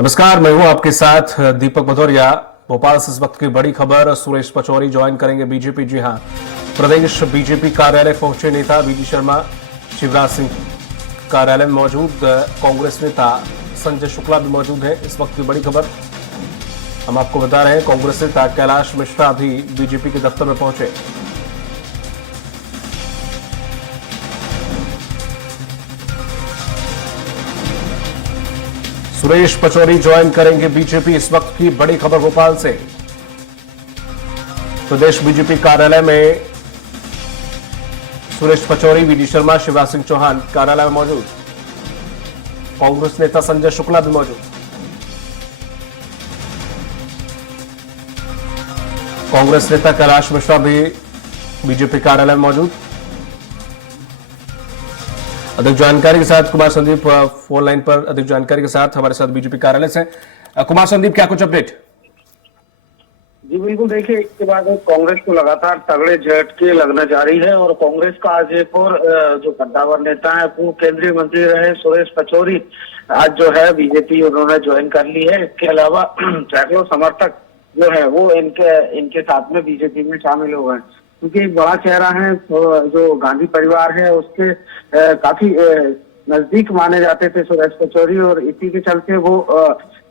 नमस्कार, मैं हूं आपके साथ दीपक भदौरिया। भोपाल से इस वक्त की बड़ी खबर, सुरेश पचौरी ज्वाइन करेंगे बीजेपी। जी हां, प्रदेश बीजेपी कार्यालय पहुंचे नेता वीडी शर्मा शिवराज सिंह कार्यालय में मौजूद। कांग्रेस नेता संजय शुक्ला भी मौजूद है। इस वक्त की बड़ी खबर हम आपको बता रहे हैं, कांग्रेस नेता कैलाश मिश्रा भी बीजेपी के दफ्तर में पहुंचे। सुरेश पचौरी ज्वाइन करेंगे बीजेपी, इस वक्त की बड़ी खबर भोपाल से। प्रदेश बीजेपी कार्यालय में सुरेश पचौरी, वीडी शर्मा, शिवराज सिंह चौहान कार्यालय में मौजूद। कांग्रेस नेता संजय शुक्ला भी मौजूद। कांग्रेस नेता कैलाश मिश्रा भी बीजेपी कार्यालय में मौजूद। अधिक जानकारी के साथ कुमार संदीप फोन लाइन पर अधिक जानकारी के साथ हमारे साथ बीजेपी कार्यालय से। कुमार संदीप, क्या कुछ अपडेट? जी बिल्कुल, देखिए इसके बाद कांग्रेस को लगातार तगड़े झटके लगना जारी है और कांग्रेस का आज एक और जो कद्दावर नेता है, पूर्व केंद्रीय मंत्री रहे सुरेश पचौरी, आज जो है बीजेपी उन्होंने ज्वाइन कर ली है। इसके अलावा सैकड़ों समर्थक जो है वो इनके साथ में बीजेपी में शामिल हो गए, क्योंकि एक बड़ा चेहरा है जो गांधी परिवार है उसके काफी नजदीक माने जाते थे सुरेश पचौरी, और इसी के चलते वो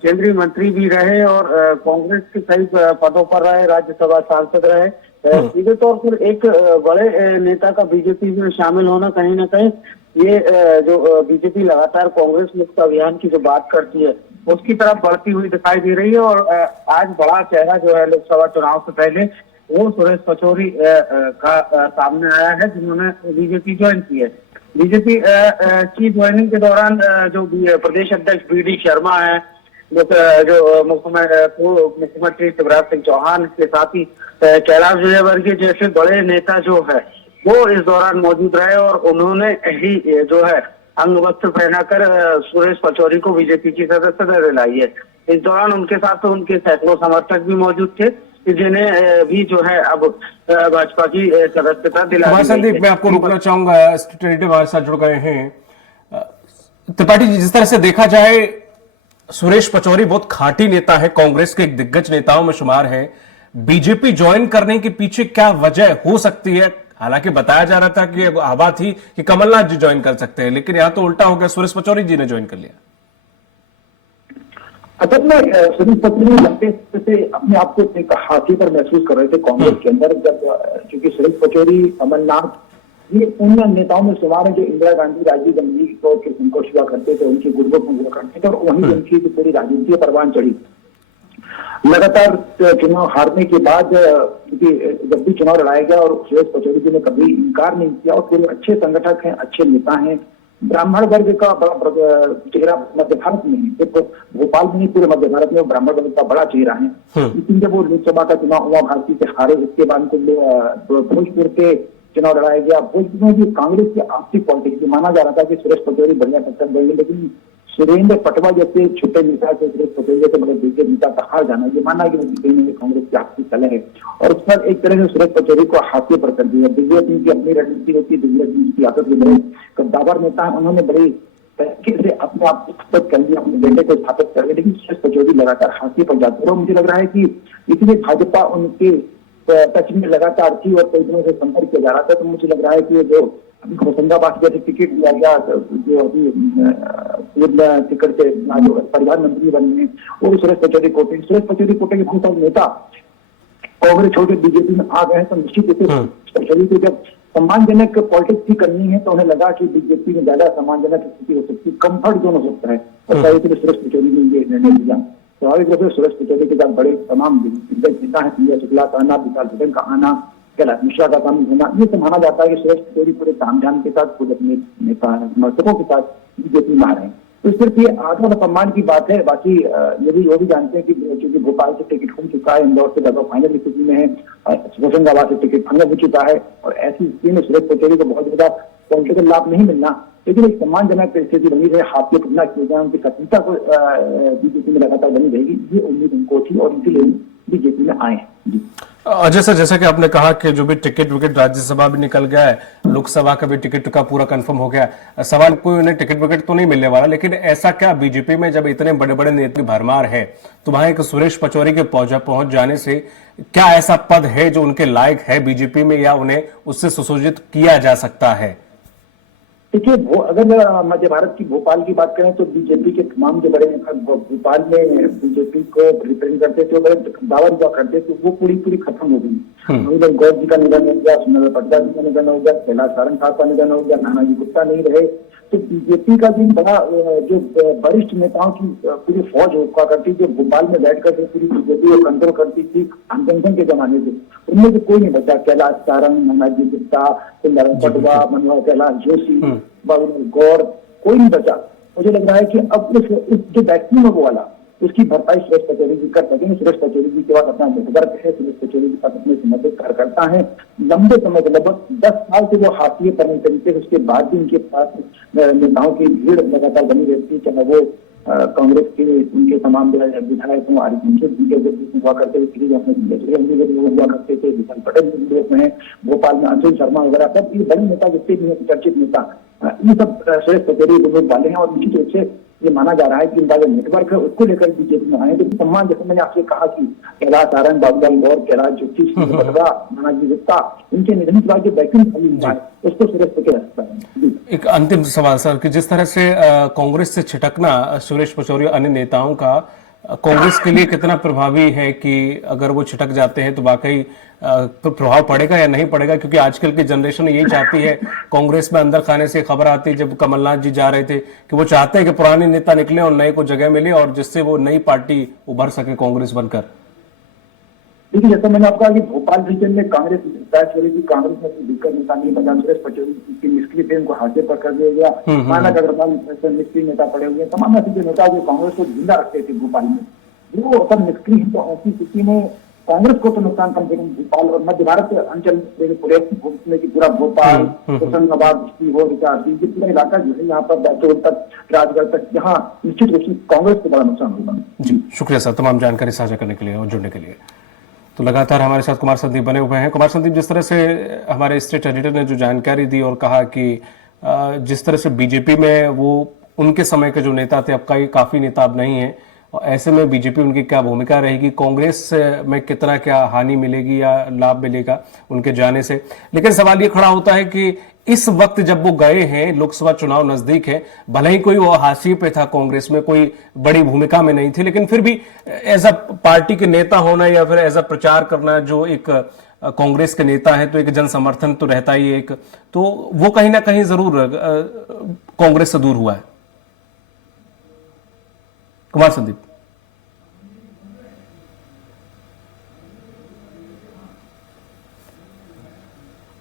केंद्रीय मंत्री भी रहे और कांग्रेस के कई पदों पर रहे, राज्यसभा सांसद रहे। सीधे तौर पर एक बड़े नेता का बीजेपी में शामिल होना कहीं ना कहीं ये जो बीजेपी लगातार कांग्रेस मुक्त अभियान की जो बात करती है उसकी तरफ बढ़ती हुई दिखाई दे रही है। और आज बड़ा चेहरा जो है लोकसभा चुनाव से पहले वो सुरेश पचौरी का सामने आया है, जिन्होंने बीजेपी ज्वाइन की है। बीजेपी की ज्वाइनिंग के दौरान जो प्रदेश अध्यक्ष वीडी शर्मा है, जो मुख्यमंत्री शिवराज सिंह चौहान के साथ ही कैलाश विजयवर्गीय जैसे बड़े नेता जो है वो इस दौरान मौजूद रहे और उन्होंने ही जो है अंग वस्त्र पहनाकर सुरेश पचौरी को बीजेपी की सदस्यता दिलाई है। इस दौरान उनके साथ तो उनके सैकड़ों समर्थक भी मौजूद थे, जिन्हें भी जो है अब भाजपा की सदस्यता दिलाई। संदीप, मैं आपको रोकना चाहूंगा, स्टेट हमारे साथ जुड़ गए हैं। त्रिपाठी जी, जिस तरह से देखा जाए सुरेश पचौरी बहुत खाटी नेता है, कांग्रेस के एक दिग्गज नेताओं में शुमार है। बीजेपी ज्वाइन करने के पीछे क्या वजह हो सकती है? हालांकि बताया जा रहा था कि हवा थी कि कमलनाथ जी ज्वाइन कर सकते हैं, लेकिन यहां तो उल्टा हो गया, सुरेश पचौरी जी ने ज्वाइन कर लिया। असल में सुरेश पचौरी लंबे से अपने आप को एक हाथी पर महसूस कर रहे थे कांग्रेस के अंदर, जब चूंकि सुरेश पचौरी, कमलनाथ ये उन नेताओं में शुमार है जो इंदिरा गांधी, राजीव गांधी को उनको हुआ करते थे, उनके गुर्गों को हुआ करते थे, और वहीं उनकी पूरी राजनीतिक परवान चढ़ी। लगातार चुनाव हारने के बाद जब भी चुनाव लड़ाया गया और सुरेश पचौरी जी ने कभी इनकार नहीं किया, और पूरे अच्छे संगठक हैं, अच्छे नेता हैं, ब्राह्मण वर्ग का बड़ा चेहरा मध्य भारत में है, सिर्फ भोपाल में नहीं पूरे मध्य भारत में ब्राह्मण वर्ग का बड़ा चेहरा है। लेकिन जब वो लोकसभा का चुनाव हुआ, भारतीय से हारे, इसके बाद भोजपुर के चुनाव लड़ाया गया। भोजपुर में भी कांग्रेस की आपसी पॉलिटिक्स माना जा रहा था कि सुरेश पचौरी बढ़िया टक्कर देंगे, लेकिन सुरेंद्र पटवा जैसे छोटे नेता से सुरेश पचौरी जैसे बड़े दिग्गज नेता का हार जाना, ये माना कि कांग्रेस की आपसी कलह है, और उस पर एक तरह से सुरेश पचौरी को हाथी पर कर दिया। दिग्विजय सिंह की अपनी रणनीति होती है, दिग्विजय सिंह की आदत में कद्दावर नेता है, उन्होंने बड़ी तरीके से अपने आप को स्थापित कर लिया, अपने बेटे को स्थापित कर लिया, लेकिन सुरेश पचौरी लगातार हाथी पर जाते हैं। और मुझे लग रहा है कि इसलिए भाजपा उनके टच में लगातार थी और कई दिनों से संपर्क किया जा रहा था। तो मुझे लग रहा है कि जो होशंगाबाद जैसे टिकट दिया गया, जो अभी टिकट से परिवहन मंत्री बने वो सुरेश पचौरी कोटे के बहुत सारे नेता कांग्रेस छोड़ के बीजेपी में आ गए हैं। तो निश्चित रूप से पचौरी को जब सम्मानजनक पॉलिटिक्स भी करनी है तो उन्हें लगा कि बीजेपी में ज्यादा सम्मानजनक स्थिति हो सकती है, कंफर्ट जोन हो सकता है, और सुरेश पचौरी ने ये निर्णय लिया। स्वाभाविक रूप से सुरेश पचौरी के साथ बड़े तमाम दिग्गज नेता है, संजय शुक्ला का आना, विशाल भूषण का आना, कैलाश मिश्रा का शामिल होना, ये सब माना जाता है कि सुरेश पचौरी पूरे तामझाम के साथ पूरे अपने नेता समर्थकों के साथ बीजेपी में आ रहे हैं। तो सिर्फ ये आदर और सम्मान की बात है। बाकी ये भी वो भी जानते हैं कि चूंकि भोपाल से टिकट हो चुका है, इंदौर से लगभग फाइनल स्थिति में है, होशंगाबाद से टिकट फाइनल हो चुका है, और ऐसी स्थिति में सुरेश पचौरी को बहुत ज्यादा पॉलिटिकल लाभ नहीं मिलना, लेकिन एक सम्मानजनक स्थिति बनी रहे, हाथ के पन्ना किए जाए, उनकी सक्रियता को बीजेपी में लगातार बनी रहेगी, ये उम्मीद उनको थी और इसीलिए बीजेपी में आए हैं। अजय सर, जैसा कि आपने कहा कि जो भी टिकट विकेट राज्यसभा भी निकल गया है, लोकसभा का भी टिकट का पूरा कंफर्म हो गया है, सवाल कोई उन्हें टिकट विकेट तो नहीं मिलने वाला, लेकिन ऐसा क्या बीजेपी में जब इतने बड़े बड़े नेता की भरमार है तो वहां एक सुरेश पचौरी के पहुंच जाने से क्या ऐसा पद है जो उनके लायक है बीजेपी में, या उन्हें उससे सुशोभित किया जा सकता है? देखिए, अगर मध्य भारत की भोपाल की बात करें तो बीजेपी के तमाम जो बड़े नेता भोपाल में बीजेपी को रिप्रेजेंट करते थे, बड़े दावा हुआ करते थे, वो पूरी खत्म हो गई। उधर गौर जी का निधन हो गया, सुंदर पटदा जी का निधन हो गया, कैलाश सारंग साहब का निधन हो गया, नानाजी गुप्ता नहीं रहे। तो बीजेपी का भी बड़ा जो वरिष्ठ नेताओं की पूरी फौज हुआ करती, जो भोपाल में बैठकर के पूरी बीजेपी को कंट्रोल करती थी गठबंधन के जमाने से, उनमें से कोई नहीं बचा। कैलाश सारंग, नानाजी गुप्ता, सुंदर पटवा, मनोहर कैलाश जोशी, बाबू गौर, कोई नहीं बचा। मुझे लग रहा है कि अब इस जो बैठनी है वो वाला, उसकी भरपाई सुरेश पचौरी जी कर सकेंगे। सुरेश पचौरी जी के पास अपना नेटवर्क है, सुरेश पचौरी जी के पास अपने समर्पित कार्यकर्ता है। लंबे समय से लगभग 10 साल से वो हाशिए पर नहीं तरीके, उसके बाद भी उनके पास नेताओं की भीड़ लगातार बनी रहती है, चाहे वो कांग्रेस के उनके तमाम विधायक हों, आरिफ मुंशी जी हुआ करते थे, अपने हुआ करते थे, विशाल पटेल विरोध में, भोपाल में अंशुल शर्मा वगैरह, सब ये बड़े नेता जितने भी हैं चर्चित नेता, ये सब सुरेश पचौरी विरोध वाले हैं। और निश्चित रूप से ये माना जा रहा है कि इनका जो नेटवर्क है उसको लेकर बीजेपी में आए। तो सम्मान, जैसे मैंने आपसे कहा कि कैलाश सारंग, बाबूलाल गौर, कैलाश जोशी, नानाजी गुप्ता, इनके निधन के बाद जो वैक्यूम खाली हुआ है उसको सुरेश पचौरी रखता है। एक अंतिम सवाल सर, कि जिस तरह से कांग्रेस से छिटकना सुरेश पचौरी और अन्य नेताओं का कांग्रेस के लिए कितना प्रभावी है, कि अगर वो छिटक जाते हैं तो वाकई प्रभाव पड़ेगा या नहीं पड़ेगा? क्योंकि आजकल की जनरेशन यही चाहती है, कांग्रेस में अंदर खाने से खबर आती जब कमलनाथ जी जा रहे थे कि वो चाहते हैं कि पुराने नेता निकले और नए को जगह मिले और जिससे वो नई पार्टी उभर सके कांग्रेस बनकर। देखिए, जैसा मैंने आपको कहा कि भोपाल रीजन में कांग्रेस कांग्रेस में दिक्कत नेता नहीं बचा। सुरेश पचौरी की निष्क्रिय थे, उनको हाथे पर कर दिया गया। मानक अग्रवाल निष्क्रिय नेता पड़े हुए, तमाम ऐसे जो नेता जो कांग्रेस को जिंदा रखते थे भोपाल में, वो सब निष्क्रिय हैं। तो ऐसी स्थिति में कांग्रेस को तो नुकसान कम से कम भोपाल और मध्य भारत अंचल पूरे की पूरा भोपाल, होशंगाबाद, पूरा इलाका जो है यहाँ पर बैतूल तक, राजगढ़ तक, यहाँ निश्चित रूप से कांग्रेस को बड़ा नुकसान होगा। जी, शुक्रिया सर तमाम जानकारी साझा करने के लिए और जुड़ने के लिए। तो लगातार हमारे साथ कुमार संदीप बने हुए हैं। कुमार संदीप, जिस तरह से हमारे स्टेट एडिटर ने जो जानकारी दी और कहा कि जिस तरह से बीजेपी में वो उनके समय के जो नेता थे, अब का काफी नेता अब नहीं है, और ऐसे में बीजेपी उनकी क्या भूमिका रहेगी, कांग्रेस में कितना क्या हानि मिलेगी या लाभ मिलेगा उनके जाने से। लेकिन सवाल ये खड़ा होता है कि इस वक्त जब वो गए हैं, लोकसभा चुनाव नजदीक है, भले ही कोई वो हाशिए पे था, कांग्रेस में कोई बड़ी भूमिका में नहीं थी, लेकिन फिर भी एज अ पार्टी के नेता होना या फिर एज अ प्रचार करना, जो एक कांग्रेस के नेता है तो एक जन समर्थन तो रहता ही एक, तो वो कहीं ना कहीं जरूर कांग्रेस से दूर हुआ है। कुमार संदीप,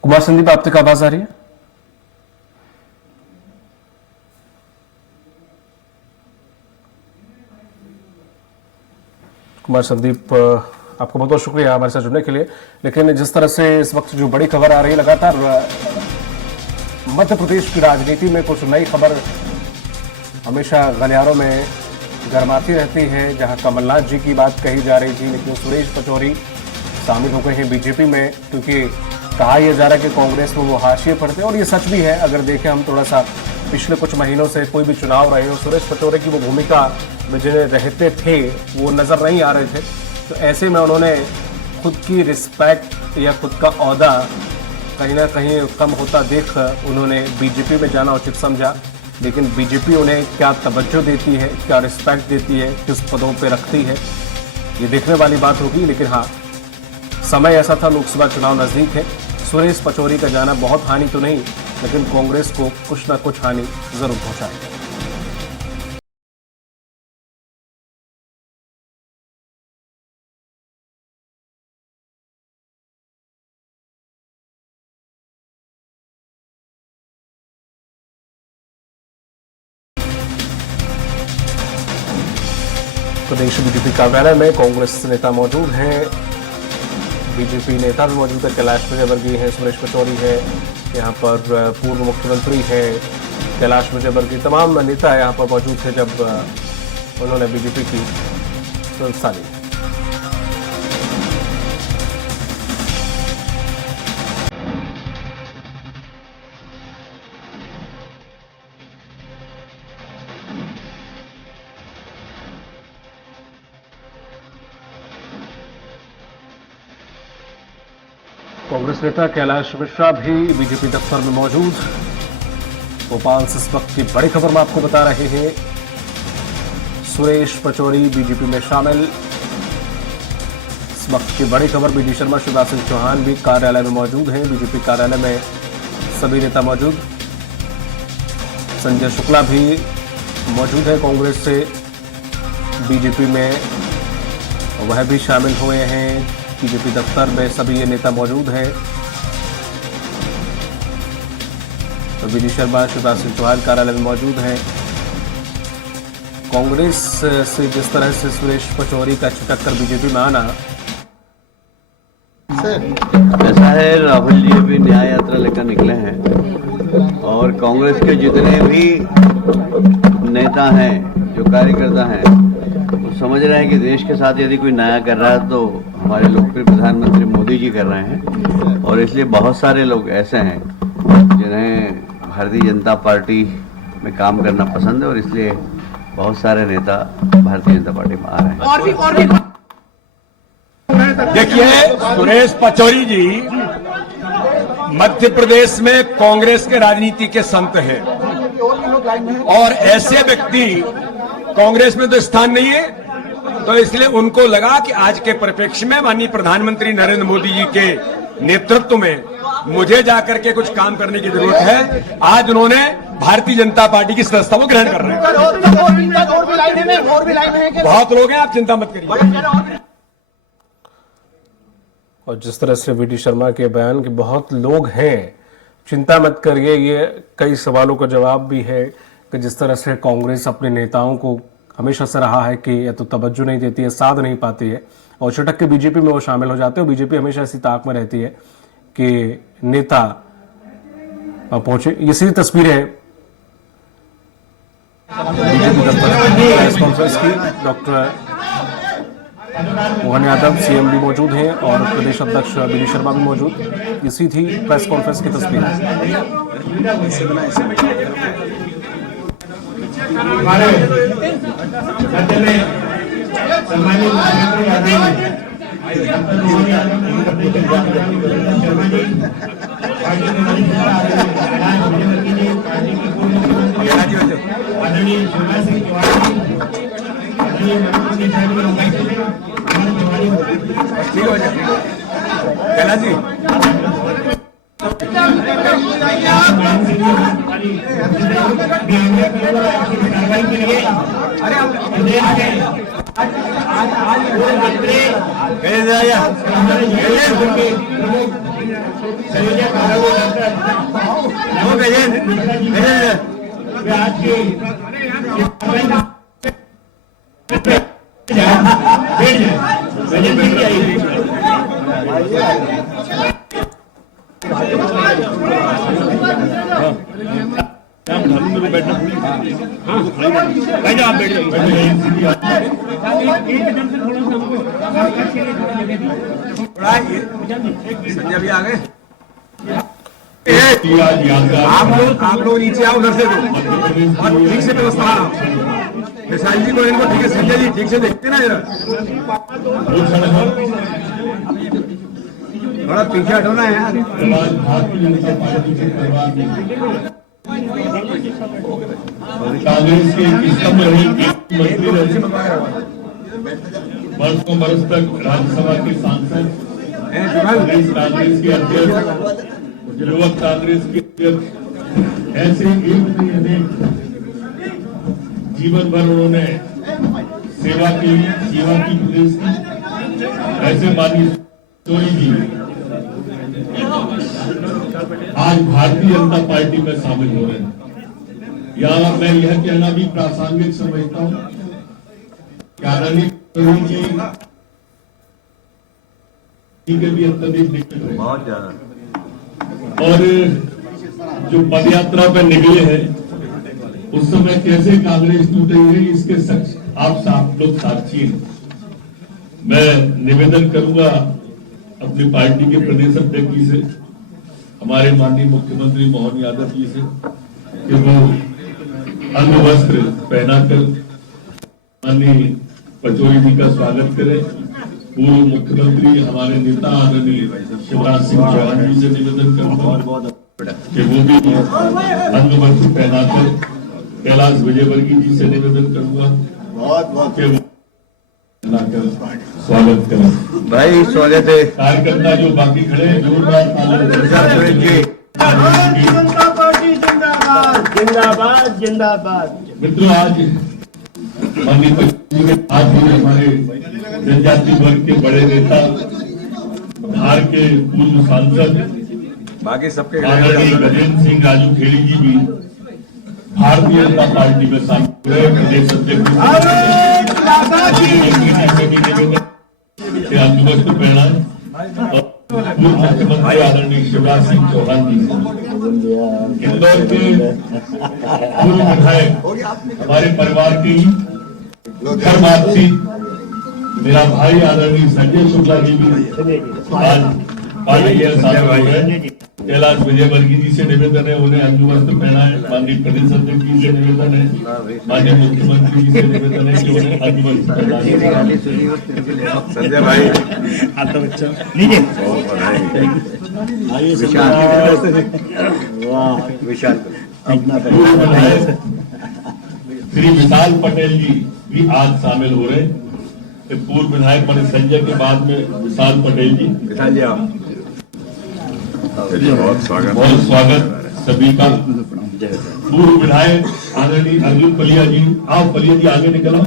कुमार संदीप, आप तक आवाज आ रही है? कुमार संदीप, आपका बहुत बहुत शुक्रिया हमारे साथ जुड़ने के लिए। लेकिन जिस तरह से इस वक्त जो बड़ी खबर आ रही है, लगातार मध्य प्रदेश की राजनीति में कुछ नई खबर हमेशा गलियारों में गरमाती रहती है। जहां कमलनाथ जी की बात कही जा रही थी, लेकिन सुरेश पचौरी शामिल हो गए हैं बीजेपी में, क्योंकि कहा यह जा रहा है कि कांग्रेस में वो हाशिए पर थे, और ये सच भी है। अगर देखें हम थोड़ा सा पिछले कुछ महीनों से, कोई भी चुनाव रहे हो, सुरेश पचौरी की वो भूमिका में जिन्हें रहते थे वो नजर नहीं आ रहे थे। तो ऐसे में उन्होंने खुद की रिस्पेक्ट या खुद का ओहदा कहीं ना कहीं कम होता देख उन्होंने बीजेपी में जाना उचित समझा। लेकिन बीजेपी उन्हें क्या तवज्जो देती है, क्या रिस्पेक्ट देती है, किस पदों पे रखती है, ये देखने वाली बात होगी। लेकिन हाँ, समय ऐसा था, लोकसभा चुनाव नजदीक है, सुरेश पचौरी का जाना बहुत हानि तो नहीं, लेकिन कांग्रेस को कुछ ना कुछ हानि जरूर पहुंचाएगा। प्रदेश बीजेपी कार्यालय में कांग्रेस नेता मौजूद हैं, बीजेपी नेता भी मौजूद है, कैलाश विजयवर्गीय है, सुरेश पचौरी है, यहाँ पर पूर्व मुख्यमंत्री है कैलाश विजयवर्गीय, तमाम नेता यहाँ पर मौजूद थे जब उन्होंने बीजेपी की संस्था ली। कांग्रेस नेता कैलाश मिश्रा भी बीजेपी दफ्तर में मौजूद। भोपाल से इस वक्त की बड़ी खबर में आपको बता रहे हैं। सुरेश पचौरी बीजेपी में शामिल। इस वक्त की बड़ी खबर, बीडी शर्मा, शिवराज सिंह चौहान भी कार्यालय में मौजूद हैं। बीजेपी कार्यालय में सभी नेता मौजूद। संजय शुक्ला भी मौजूद है कांग्रेस से बीजेपी में, वह भी शामिल हुए हैं। बीजेपी दफ्तर में सभी ये नेता मौजूद हैं। तो बीडी शर्मा, शिवराज सिंह चौहान कार्यालय में मौजूद हैं। कांग्रेस से जिस तरह से सुरेश पचौरी का छिटक कर बीजेपी में आना, ऐसा है, राहुल जी अभी न्याय यात्रा लेकर निकले हैं और कांग्रेस के जितने भी नेता हैं, जो कार्यकर्ता हैं, वो समझ रहे हैं कि देश के साथ यदि कोई नया कर रहा है तो हमारे लोकप्रिय प्रधानमंत्री मोदी जी कर रहे हैं। और इसलिए बहुत सारे लोग ऐसे हैं जिन्हें भारतीय जनता पार्टी में काम करना पसंद है और इसलिए बहुत सारे नेता भारतीय जनता पार्टी में आ रहे हैं। देखिए, सुरेश पचौरी जी मध्य प्रदेश में कांग्रेस के राजनीति के संत हैं और ऐसे व्यक्ति कांग्रेस में तो स्थान नहीं है, तो इसलिए उनको लगा कि आज के परिप्रेक्ष्य में माननीय प्रधानमंत्री नरेंद्र मोदी जी के नेतृत्व में मुझे जाकर के कुछ काम करने की जरूरत है। आज उन्होंने भारतीय जनता पार्टी की सदस्यता को ग्रहण कर रहे हैं। बहुत लोग हैं, आप चिंता मत करिए। और जिस तरह से वीडी शर्मा के बयान कि बहुत लोग हैं, चिंता मत करिए, ये कई सवालों का जवाब भी है कि जिस तरह से कांग्रेस अपने नेताओं को हमेशा से रहा है कि या तो तवज्जो नहीं देती है, साथ नहीं पाती है और छिटक के बीजेपी में वो शामिल हो जाते हैं। और बीजेपी हमेशा ऐसी ताक में रहती है कि नेता पहुंचे। इसी तस्वीरें बीजेपी दफ्तर प्रेस कॉन्फ्रेंस की, डॉक्टर मोहन यादव सीएम भी मौजूद हैं और प्रदेश अध्यक्ष बीडी शर्मा भी मौजूद। इसी थी प्रेस कॉन्फ्रेंस की तस्वीर। ठीक हो जाए कैलाश जी। संजय भी आ गए। आप लोग नीचे आओ, उधर से दो और ठीक से व्यवस्था। विशाल जी को, इनको ठीक है, संजय जी ठीक से देखते ना जरा, थोड़ा पीछे हटोना है यार। कांग्रेस के बरसों बरस तक राज्यसभा के सांसद, कांग्रेस के अध्यक्ष, युवक कांग्रेस के अध्यक्ष, ऐसे एक नहीं अनेक जीवन भर उन्होंने सेवा की प्रदेश की। ऐसे माननीय पचौरी जी आज भारतीय जनता पार्टी में शामिल हो रहे हैं। या मैं यह कहना भी प्रासंगिक समझता हूं कि आदरणीय जी के भी अत्यधिक निकट रहे, बहुत ज्यादा। और जो पदयात्रा पर निकले हैं उस समय कैसे कांग्रेस टूट रही है, इसके आप लोग साक्षी हैं। मैं निवेदन करूंगा अपनी पार्टी के प्रदेश अध्यक्ष जी से, हमारे माननीय मुख्यमंत्री मोहन यादव जी से, कि वो अंग वस्त्र पहनाकर माननीय पचौरी जी का स्वागत करें। पूर्व मुख्यमंत्री हमारे नेता आदरणीय शिवराज सिंह चौहान जी से निवेदन करता हूं कि वो भी अंगवस्त्र पहनाकर कैलाश विजयवर्गीय जी से निवेदन करूंगा कि वो पहनाकर स्वागत करें। भाई स्वागत है। कार्यकर्ता जो बाकी खड़े हैं जोरदार जिंदाबाद जिंदाबाद। मित्रों, आज माननीय प्रधानमंत्री के साथ ही हमारे जनजाति वर्ग के बड़े नेता धार के पूर्व सांसद बाकी सबके आदरणीय गजेंद्र सिंह राजू खेड़ी जी भी भारतीय जनता पार्टी में शामिल हुए। प्रदेश अध्यक्ष अंगवस्त्र पहना और पूर्व मुख्यमंत्री आदरणीय शिवराज सिंह चौहान जी इंदौर के पूर्व विधायक हमारे परिवार के ही धर्मार्थी मेरा भाई आदरणीय संजय शुक्ला जी भी आज पार्टी के साथ हुए। कैलाश विजयवर्गीय जी से निवेदन है उन्हें अंगवस्त्र पहना है। माननीय प्रदेश अध्यक्ष जी से निवेदन है, माननीय मुख्यमंत्री जी से निवेदन है कि उन्हें अंगवस्त्र पहना है। संजय भाई विशाल पूर्व विधायक श्री विशाल पटेल जी भी आज शामिल हो रहे हैं। पूर्व विधायक माने संजय के बाद में विशाल पटेल जी। बहुत स्वागत सभी का। पूर्व विधायक आदरणीय अर्जुन पलिया जी, आप पलिया जी आगे निकलो।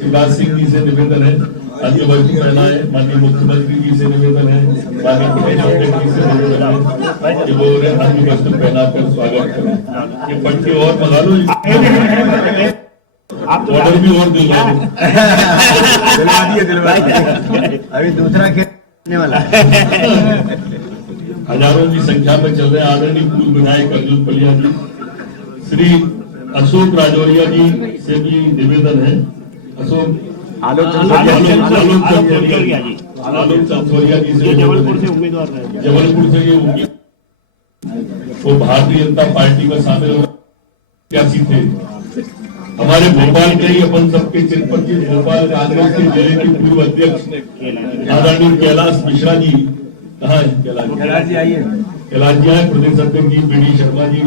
शिवराज सिंह जी से निवेदन है अंगवस्त्र पहना है। माननीय मुख्यमंत्री जी से निवेदन है, माननीय प्रदेश अध्यक्ष जी से निवेदन है कि वो उन्हें अंगवस्त्र पहनाकर स्वागत करें। ये पट्टी और मंगा लो, ऑर्डर भी और दिलवा दिए। अभी दूसरा खेलने वाला हजारों की संख्या में चल रहे आदरणीय पूर्व विधायक अर्जुन पलिया जी। श्री अशोक राजौरिया जी से भी निवेदन है। आलोक चंदौरिया जी से जबलपुर से उम्मीदवार रहे, जबलपुर से ये उम्मीदवार वो भारतीय जनता पार्टी में शामिल हो प्रत्याशी थे। हमारे भोपाल के ही अपन सबके चिरपति भोपाल कांग्रेस के जिले के पूर्व अध्यक्ष आदरणीय कैलाश मिश्रा जी, कहाँ है कैलाश जी? आइए। कैलाश जी आए। प्रदेश अध्यक्ष जी बी.डी. शर्मा जी,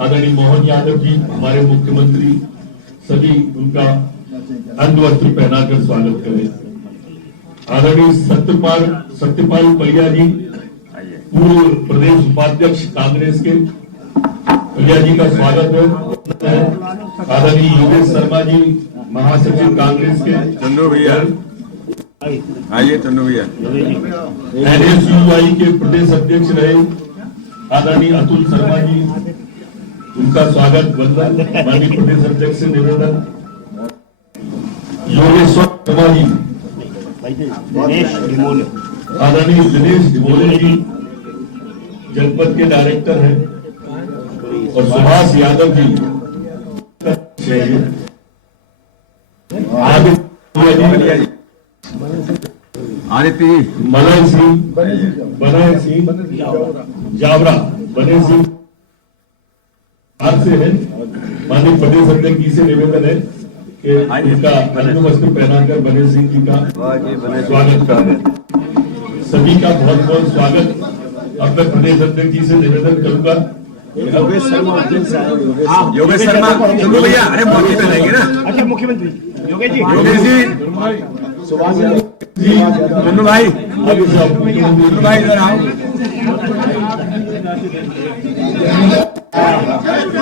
आदरणीय मोहन यादव जी, हमारे मुख्यमंत्री, सभी उनका अंगवस्त्र पहनाकर स्वागत करें। आदरणीय सत्यपाल पलिया जी, पूर्व प्रदेश उपाध्यक्ष कांग्रेस के, पलिया जी का स्वागत है। आदरणीय योगेश शर्मा जी, महासचिव कांग्रेस के। चंदू भैया आइए। चंदू भैया NSUI के प्रदेश अध्यक्ष रहे आदरणीय अतुल शर्मा जी, उनका स्वागत वंदन। माननीय प्रदेश अध्यक्ष से निवेदन। योगेश्वर शर्मा जी, आदरणीय दिनेश ढिमोले जी जनपद के डायरेक्टर हैं, और सुभाष यादव जी, आदित्य मनय सिंह जावरा, बने सिंह आज से है। माननीय प्रदेश अध्यक्ष जी से निवेदन है कि उनका अंगवस्त्र पहनाकर बने सिंह जी का स्वागत करें। सभी का बहुत बहुत स्वागत। अब मैं प्रदेश अध्यक्ष जी से निवेदन करूंगा। योगेश शर्मा चंदू भैया, अरे मौके पे लेंगे ना। अच्छा मुख्यमंत्री योगेश जी, सुभाष जी, चंदू भाई इधर आओ।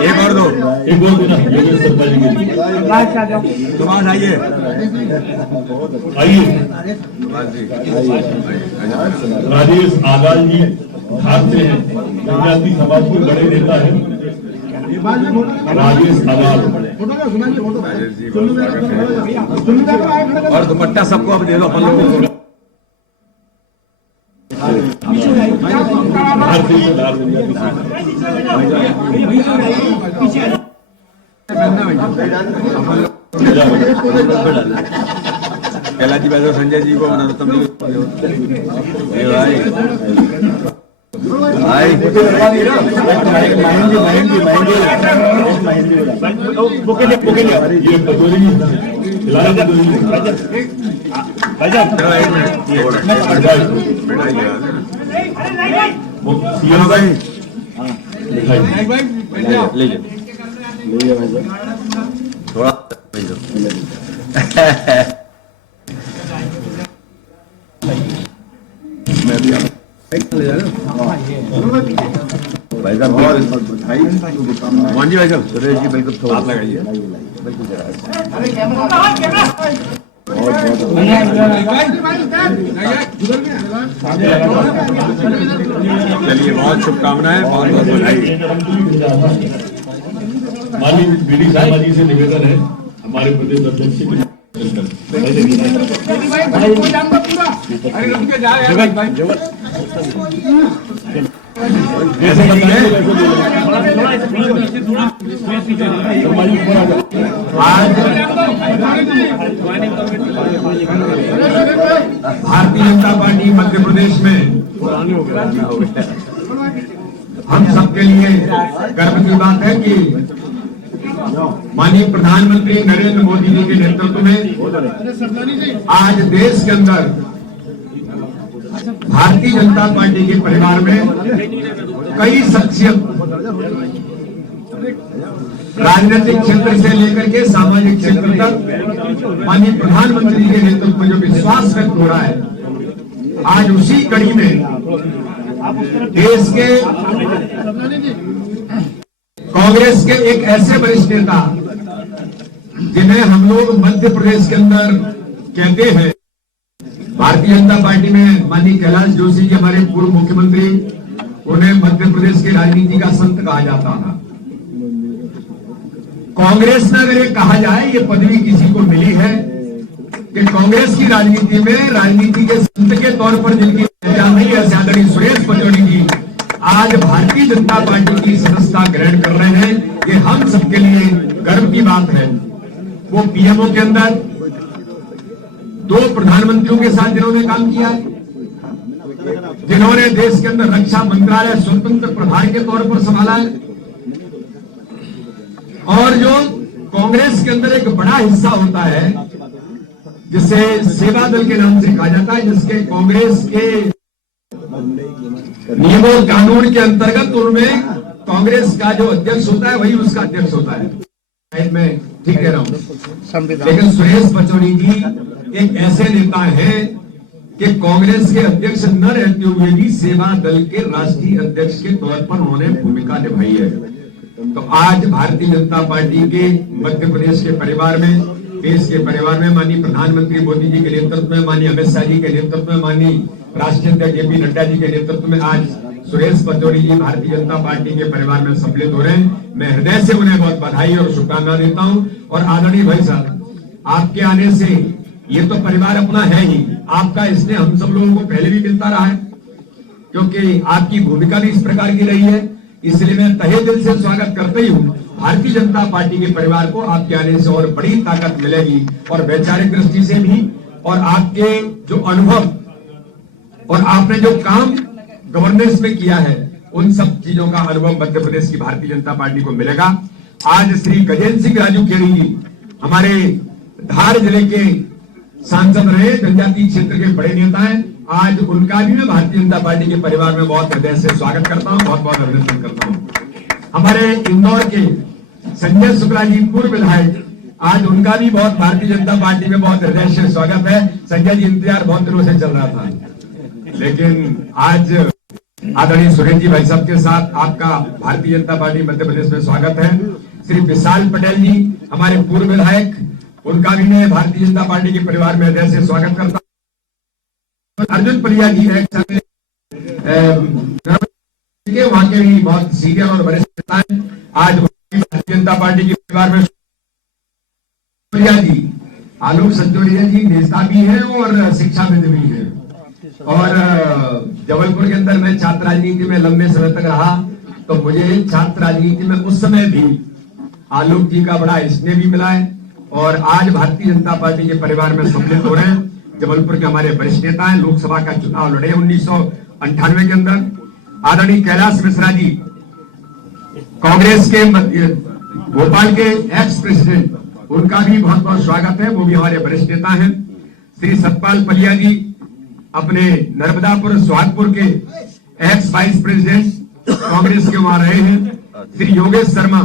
एक और दो, एक और देना योगेश शर्मा जी के लिए। सुभाष आइए। आइए राजेश आगाल जी धार से हैं, जनजाति समाज के बड़े नेता हैं। राजेश आगाल और दुपट्टा सबको अब दे दो अपन लोगों को। कैलाश जी बैठो, संजय जी को बना दो, तुम भाई ये खिलाया तो नहीं। सीएम भाई ले जाओ थोड़ा भेजो। भाई साहब मोहन जी, भाई साहब सुरेश जी बिल्कुल थोड़ा लगाइए, बिल्कुल जरा चलिए, बहुत शुभकामनाएं, बहुत बहुत बधाई। माननीय बीडी शर्मा जी से निवेदन है हमारे प्रदेश अध्यक्ष के भारतीय जनता पार्टी मध्य प्रदेश में हम सबके लिए गर्व की बात है कि माननीय प्रधानमंत्री नरेंद्र मोदी जी के नेतृत्व में आज देश के अंदर भारतीय जनता पार्टी के परिवार में कई शख्सियत राजनीतिक क्षेत्र से लेकर के सामाजिक क्षेत्र तक माननीय प्रधानमंत्री के नेतृत्व में जो विश्वास व्यक्त हो रहा है, आज उसी कड़ी में देश के कांग्रेस के एक ऐसे वरिष्ठ नेता जिन्हें हम लोग मध्य प्रदेश के अंदर कहते हैं, भारतीय जनता पार्टी में माननीय कैलाश जोशी जी हमारे पूर्व मुख्यमंत्री, उन्हें मध्य प्रदेश की राजनीति का संत कहा जाता था। कांग्रेस में अगर ये कहा जाए, ये पदवी किसी को मिली है कि कांग्रेस की राजनीति में राजनीति के संत के तौर पर जिनकी पहचान नहीं है, आदरणीय सुरेश पचौरी जी आज भारतीय जनता पार्टी की सदस्यता ग्रहण कर रहे हैं। ये हम सबके लिए गर्व की बात है। वो पीएमओ के अंदर 2 प्रधानमंत्रियों के साथ जिन्होंने काम किया, जिन्होंने देश के अंदर रक्षा मंत्रालय स्वतंत्र प्रभार के तौर पर संभाला है, और जो कांग्रेस के अंदर एक बड़ा हिस्सा होता है जिसे सेवा दल के नाम से कहा जाता है, जिसके कांग्रेस के नियमों कानून के अंतर्गत उनमें कांग्रेस का जो अध्यक्ष होता है वही उसका अध्यक्ष होता है। मैं ठीक कह रहा हूं, लेकिन सुरेश पचौरी जी एक ऐसे नेता हैं कि कांग्रेस के अध्यक्ष न रहते हुए भी सेवा दल के राष्ट्रीय अध्यक्ष के तौर पर उन्होंने भूमिका निभाई है। तो आज भारतीय जनता पार्टी के मध्य प्रदेश के परिवार में, देश के परिवार में माननीय प्रधानमंत्री मोदी जी के नेतृत्व में, माननीय अमित शाह जी के नेतृत्व में, माननीय राष्ट्रीय अध्यक्ष जेपी नड्डा जी के नेतृत्व में आज सुरेश पचौरी जी भारतीय जनता पार्टी के परिवार में सम्मिलित हो रहे हैं। मैं हृदय से उन्हें बहुत बधाई और शुभकामनाएं देता हूं। और आदरणीय भाई साहब, आपके आने से ये तो परिवार अपना है ही, आपका स्नेह हम सब लोगों को पहले भी मिलता रहा है, क्योंकि आपकी भूमिका भी इस प्रकार की रही है। इसलिए मैं तहे दिल से स्वागत करते ही हूं। भारतीय जनता पार्टी के परिवार को आपके आने से और बड़ी ताकत मिलेगी, और वैचारिक दृष्टि से भी, और आपके जो अनुभव और आपने जो काम गवर्नेंस में किया है, उन सब चीजों का अनुभव मध्य प्रदेश की भारतीय जनता पार्टी को मिलेगा। आज श्री गजेंद्र सिंह राजू खेड़ी जी हमारे धार जिले के सांसद रहे, जनजातीय क्षेत्र के बड़े नेता हैं। आज उनका भी मैं भारतीय जनता पार्टी के परिवार में बहुत हृदय से स्वागत करता हूं, बहुत बहुत अभिनंदन करता हूं। हमारे इंदौर के संजय शुक्ला जी पूर्व विधायक, आज उनका भी बहुत भारतीय जनता पार्टी में बहुत हृदय से स्वागत है। संजय जी इंतजार बहुत दिनों से चल रहा था, लेकिन आज आदरणीय सुरेश जी भाई साहब के साथ आपका भारतीय जनता पार्टी मध्य प्रदेश में स्वागत है। श्री विशाल पटेल जी हमारे पूर्व विधायक, उनका भी मैं भारतीय जनता पार्टी के परिवार में हृदय से स्वागत करता हूं। अर्जुन परिया जी वहां के भी बहुत सीनियर और वरिष्ठ नेता हैं। आज भारतीय जनता पार्टी के परिवार में परिया जी, आलोक संजोरिया जी नेता भी है और शिक्षाविद भी है। और जबलपुर के अंदर मैं छात्र राजनीति में लंबे समय तक रहा, तो मुझे छात्र राजनीति में उस समय भी आलोक जी का बड़ा स्नेह भी मिला है। और आज भारतीय जनता पार्टी के परिवार में सम्मिलित हो रहे हैं। जबलपुर के हमारे वरिष्ठ नेता हैं, लोकसभा का चुनाव लड़े 1998 के अंदर। आदरणीय कैलाश मिश्रा जी कांग्रेस के भोपाल के एक्स प्रेसिडेंट, उनका भी बहुत बहुत स्वागत है। वो भी हमारे वरिष्ठ नेता हैं। श्री सतपाल पलिया जी अपने नर्मदापुर सोहागपुर के एक्स वाइस प्रेसिडेंट कांग्रेस के वहां रहे हैं। श्री योगेश शर्मा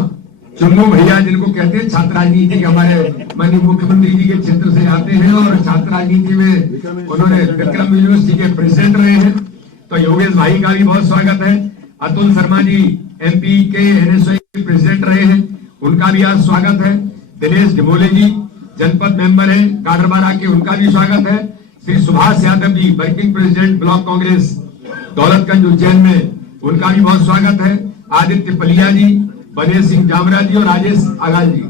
चुन्नू भैया, जिनको कहते हैं छात्र राजनीति के, हमारे माननीय मुख्यमंत्री जी के क्षेत्र से आते हैं और छात्र राजनीति में उन्होंने विक्रम यूनिवर्सिटी के प्रेसिडेंट रहे हैं। तो योगेश भाई का भी बहुत स्वागत है। अतुल शर्मा जी एमपी के एनएसओ के प्रेसिडेंट रहे हैं, उनका भी आज स्वागत है। दिनेश ढिमोले जी जनपद मेंबर हैं काडरबारा के, उनका भी स्वागत है। Shri Subhash Yadav ji working president block Congress Daulatganj Ujjain में, उनका भी बहुत स्वागत है। आदित्य पलिया जी, बनेश सिंह जामरा जी और राजेश आगाल जी,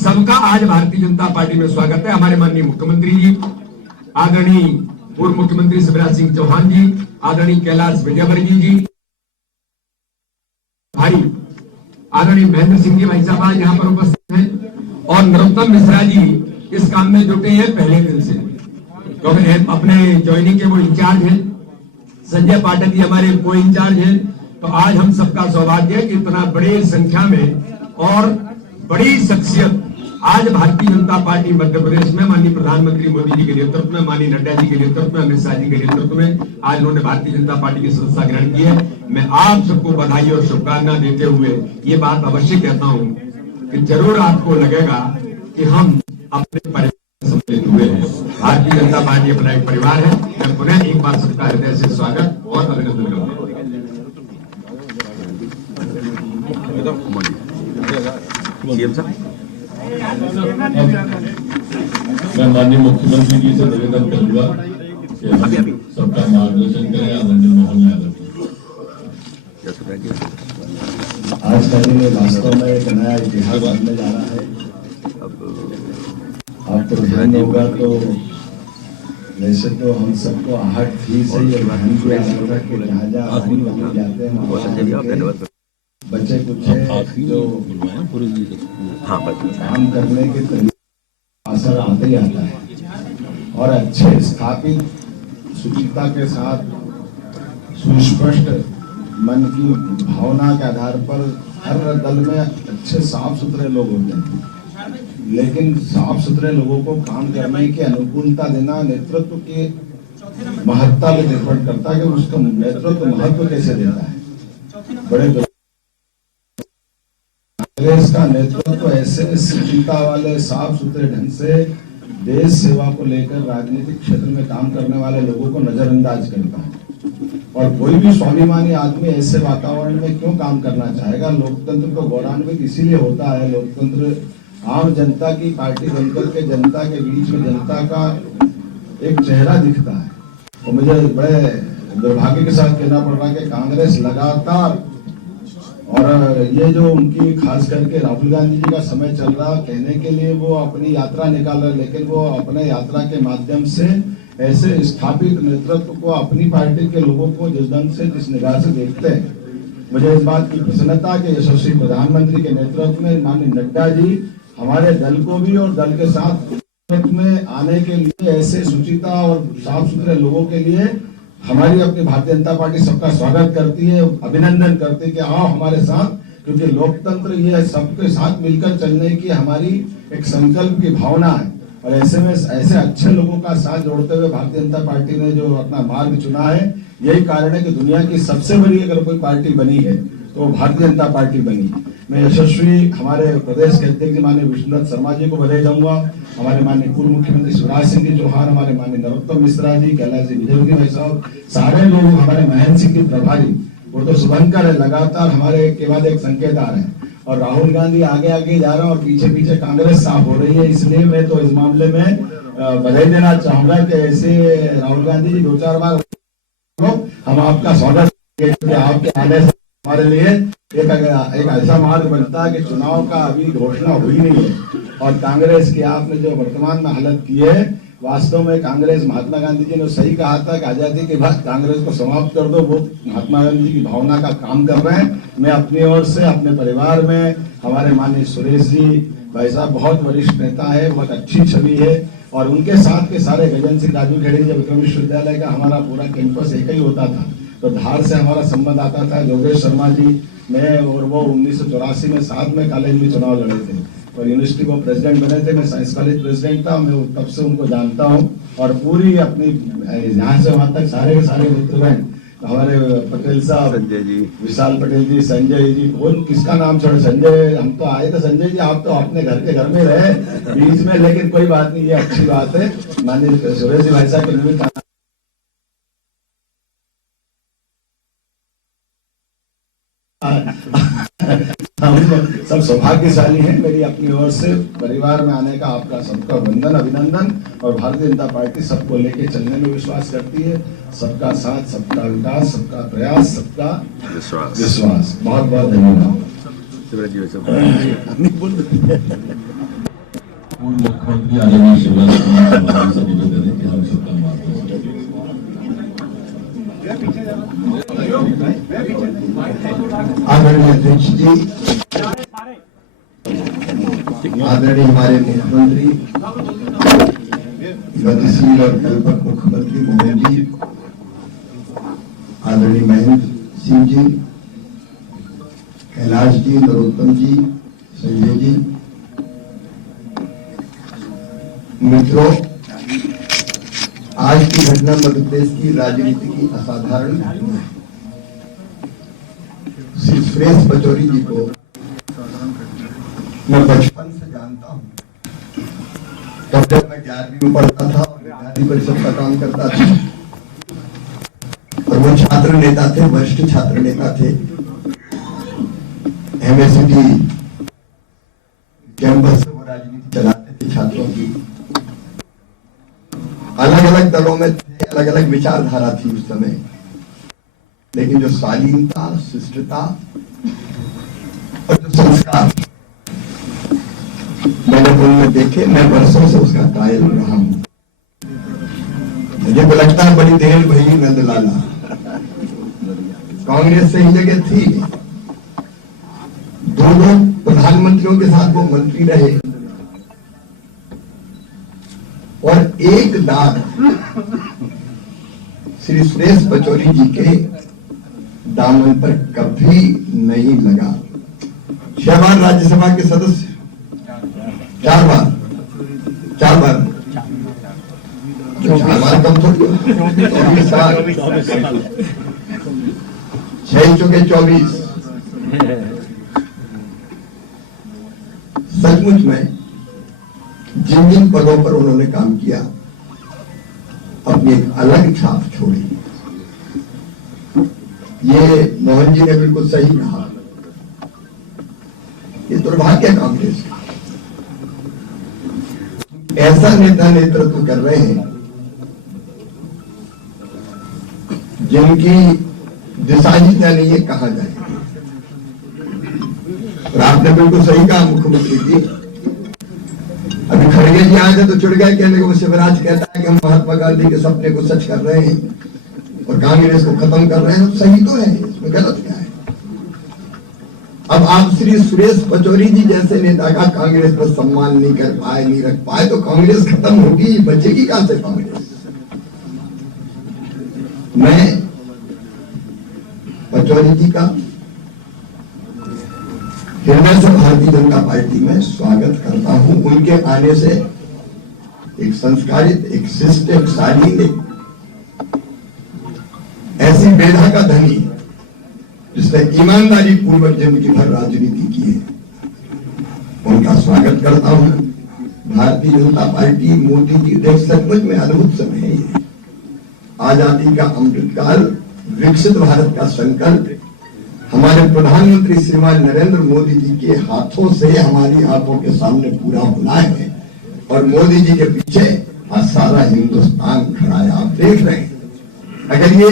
सबका आज भारतीय जनता पार्टी में स्वागत है। हमारे माननीय मुख्यमंत्री जी, आदरणीय पूर्व मुख्यमंत्री शिवराज सिंह चौहान जी, आदरणीय कैलाश विजयवर्गीय जी, भाई आदरणीय महेंद्र सिंह जी भाई साहब आज यहाँ पर उपस्थित हैं, और नरोत्तम मिश्रा जी इस काम में जुटे हैं पहले दिन से, क्योंकि अपने ज्वाइनिंग के वो इंचार्ज हैं। संजय पाठक जी हमारे को इंचार्ज हैं। तो आज हम सबका सौभाग्य है कि इतना बड़ी संख्या में और बड़ी शख्सियत आज भारतीय जनता पार्टी मध्य प्रदेश में माननीय प्रधानमंत्री मोदी जी के नेतृत्व में, माननीय नड्डा जी के नेतृत्व में, अमित शाह जी के नेतृत्व में आज उन्होंने भारतीय जनता पार्टी की सदस्यता ग्रहण की है। मैं आप सबको बधाई और शुभकामनाएं देते हुए ये बात अवश्य कहता हूं कि जरूर आपको लगेगा कि हम अपने परिवार से सम्मिलित हुए हैं। भारतीय जनता पार्टी अपना एक परिवार है। मैं पुनः एक बार सबका हृदय से स्वागत और अभिनंदन करता हूं। मैं माननीय मुख्यमंत्री जी से निवेदन करूंगा कि सबका मार्गदर्शन करें। आदरणीय मोहन यादव, आज का दिन वास्तव में एक नया इतिहास बनने जा रहा है। आपको ध्यान होगा तो वैसे तो हम सबको आहट थी सही और ध्यान की आवश्यकता कि जहाँ जहाँ जाते हैं बच्चे कुछ है जो काम करने के तरीके असर आते ही आता है, और अच्छे स्थापित शुचिता के साथ सुस्पष्ट मन की भावना के आधार पर हर दल में अच्छे साफ सुथरे लोग होते हैं, लेकिन साफ सुथरे लोगों को काम करने की अनुकूलता देना नेतृत्व की महत्ता पर निर्भर करता है कि उसका नेतृत्व महत्व कैसे देता है। बड़े कांग्रेस का नेतृत्व ऐसे शुचिता वाले साफ सुथरे ढंग से देश सेवा को लेकर राजनीतिक क्षेत्र में काम करने वाले लोगों को नजरअंदाज करता है। और कोई भी स्वाभिमानी आदमी ऐसे वातावरण में क्यों काम करना चाहेगा। लोकतंत्र तो गौरवान्वित इसीलिए होता है। लोकतंत्र आम जनता की पार्टी बनकर के जनता के बीच में जनता का एक चेहरा दिखता है। तो मुझे बड़े दुर्भाग्य के साथ कहना पड़ रहा है कि कांग्रेस लगातार, और ये जो उनकी खास करके राहुल गांधी जी का समय चल रहा कहने के लिए वो अपनी यात्रा निकाल रहे, लेकिन वो अपने यात्रा के माध्यम से ऐसे स्थापित नेतृत्व को, अपनी पार्टी के लोगों को जिस ढंग से, जिस निगाह से देखते हैं, मुझे इस बात की प्रसन्नता के यशस्वी प्रधानमंत्री के नेतृत्व में माननीय नड्डा जी हमारे दल को भी और दल के साथ में आने के लिए ऐसे शुचिता और साफ सुथरे लोगों के लिए हमारी अपनी भारतीय जनता पार्टी सबका स्वागत करती है, अभिनंदन करती है कि आओ हमारे साथ, क्योंकि लोकतंत्र ये सबके साथ मिलकर चलने की हमारी एक संकल्प की भावना है। और ऐसे में ऐसे अच्छे लोगों का साथ जोड़ते हुए भारतीय जनता पार्टी ने जो अपना मार्ग चुना है, यही कारण है कि दुनिया की सबसे बड़ी अगर कोई पार्टी बनी है तो भारतीय जनता पार्टी बनी। मैं यशस्वी हमारे प्रदेश के अध्यक्ष माननीय विष्णुदत्त शर्मा जी को बधाई दूंगा, हमारे माननीय पूर्व मुख्यमंत्री शिवराज सिंह जी चौहान, हमारे माननीय नरोत्तम मिश्रा जी, कैलाश विजयवर्गीय भाई साहब, सारे लोग, हमारे महेंद्र सिंह जी प्रभारी, वो तो शुभंकर है, लगातार हमारे के बाद एक संकेत आ रहे हैं। और राहुल गांधी आगे आगे जा रहे हैं और पीछे पीछे कांग्रेस साफ हो रही है। इसलिए मैं तो इस मामले में बधाई देना चाहूंगा कि ऐसे राहुल गांधी जी 2-4 बार हम आपका स्वागत करेंगे। आपके आने से हमारे लिए एक ऐसा मार्ग बनता है कि चुनाव का अभी घोषणा हुई नहीं है, और कांग्रेस की आपने जो वर्तमान में हालत की है, वास्तव में कांग्रेस, महात्मा गांधी जी ने सही कहा था कि आजादी के बाद कांग्रेस को समाप्त कर दो। वो महात्मा गांधी की भावना का काम कर रहे हैं। मैं अपनी ओर से, अपने परिवार में, हमारे माननीय सुरेश जी भाई साहब बहुत वरिष्ठ नेता है, बहुत अच्छी छवि है, और उनके साथ के सारे गजन सिंह राजू खेड़ी जी विक्रम विश्वविद्यालय का हमारा पूरा कैंपस एक ही होता था, तो धार से हमारा संबंध आता था। योगेश शर्मा जी, मैं और वो 1984 में साथ में कॉलेज में चुनाव लड़े थे। और यूनिवर्सिटी वो प्रेसिडेंट बने थे, मैं साइंस कॉलेज प्रेसिडेंट था, मैं तब से उनको जानता हूँ। और पूरी अपनी यहाँ से वहां तक सारे के सारे मित्र बहन, हमारे पटेल साहब, संजय जी, विशाल पटेल जी, संजय जी, कौन किसका नाम छोड़े, संजय, हम तो आए थे संजय जी, आप तो अपने घर के घर में रहे बीच में, लेकिन कोई बात नहीं, ये अच्छी बात है। माननीय सुरेश जी भाई साहब के हम सब सौभाग्यशाली हैं। मेरी अपनी ओर से परिवार में आने का आपका सबका वंदन, अभिनंदन। और भारतीय जनता पार्टी सबको लेके चलने में विश्वास करती है, सबका साथ, सबका विकास, सबका प्रयास, सबका विश्वास। बहुत बहुत धन्यवाद। पूर्व मुख्यमंत्री आदरणीय शिवराज सिंह चौहान से निवेदन है कि हम सबका मार्ग आदरणीय अध्यक्ष जी, आदरणीय हमारे मुख्यमंत्री, गतिशील और कल्पक मुख्यमंत्री मोहन जी, आदरणीय महेंद्र सिंह जी, कैलाश जी, नरोत्तम जी, संजय जी, मित्रों, आज की घटना मध्य प्रदेश की राजनीति की असाधारण घटना है। श्री सुरेश पचौरी जी को मैं बचपन से जानता हूँ। तब जब मैं 11वीं में पढ़ता था और विद्यार्थी परिषद का काम करता था, और वो छात्र नेता थे, वरिष्ठ छात्र नेता थे। एमएसटी कैंपस से वो राजनीति चलाते थे छात्रों की। अलग अलग दलों में थे, अलग अलग विचारधारा थी उस समय, लेकिन जो शालीनता, शिष्टता और जो संस्कार मैंने उनमें देखे, मैं वर्षों से उसका कायल रहा हूं। मुझे तो लगता है बड़ी देर भई नंदलाला। कांग्रेस से ही जगह थी, दोनों प्रधानमंत्रियों के साथ वो मंत्री रहे, और एक दाग श्री सुरेश पचौरी जी के दामन पर कभी नहीं लगा। 6 बार राज्यसभा के सदस्य, 4 बार 4 बार कम थोड़ी, 24 साल, 6 चौके 24। सचमुच में जिन जिन पदों पर उन्होंने काम किया, अपनी एक अलग छाप छोड़ी। ये मोहन जी ने बिल्कुल सही कहा, ये दुर्भाग्य कांग्रेस का। ऐसा नेता नेतृत्व कर रहे हैं जिनकी दिशा ही नहीं है कहां जाए। और आपने बिल्कुल सही कहा मुख्यमंत्री जी, अभी खड़गे जी आए थे तो चिढ़ गए, कहने को शिवराज कहता है कि हम महात्मा गांधी के सपने को सच कर रहे हैं और कांग्रेस को खत्म कर रहे हैं। तो सही तो है, इसमें गलत क्या है? अब आप श्री सुरेश पचौरी जी जैसे नेता का कांग्रेस पर सम्मान नहीं कर पाए, नहीं रख पाए, तो कांग्रेस खत्म होगी, बचेगी कहां से कांग्रेस? मैं पचौरी जी का हृदय से भारतीय जनता पार्टी में स्वागत करता हूं। उनके आने से एक संस्कारित, एक शिष्ट, एक शालीन, ऐसी बेधा का धनी जिसने ईमानदारी पूर्वक जिंदगी भर राजनीति की है, उनका स्वागत करता हूं। भारतीय जनता पार्टी, मोदी जी, देश सचमुच में अद्भुत समय है ये। आजादी का अमृतकाल, विकसित भारत का संकल्प हमारे प्रधानमंत्री श्रीमान नरेंद्र मोदी जी के हाथों से हमारी आंखों के सामने पूरा होना है, और मोदी जी के पीछे आज सारा हिंदुस्तान खड़ा है। आप देख रहे हैं, अगर ये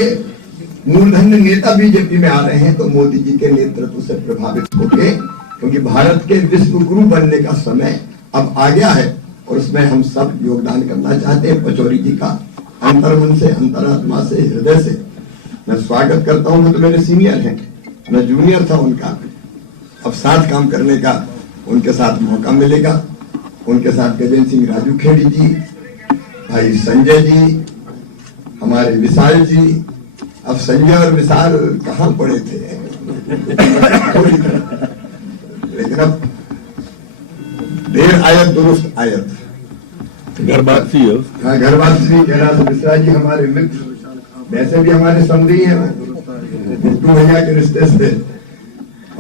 मूर्धन्य नेता बीजेपी में आ रहे हैं तो मोदी जी के नेतृत्व से प्रभावित होंगे, क्योंकि भारत के विश्व गुरु बनने का समय अब आ गया है, और उसमें हम सब योगदान करना चाहते हैं। पचौरी जी का अंतर्मन से, अंतरात्मा से, हृदय से मैं स्वागत करता हूं। वो तो मेरे सीनियर हैं, मैं जूनियर था उनका। अब साथ काम करने का उनके साथ मौका मिलेगा। उनके साथ गजेंद्र सिंह राजू खेड़ी जी, भाई संजय जी, हमारे विशाल जी। अब संजय और विशाल कहां पड़े थे लेकिन अब देर आयत दुरुस्त आयत। घर बात सी है। हाँ, घर बात श्री कैलाश मिश्रा जी हमारे मित्र, वैसे भी हमारे समधी हैं, बिट्टू भैया के रिश्ते से,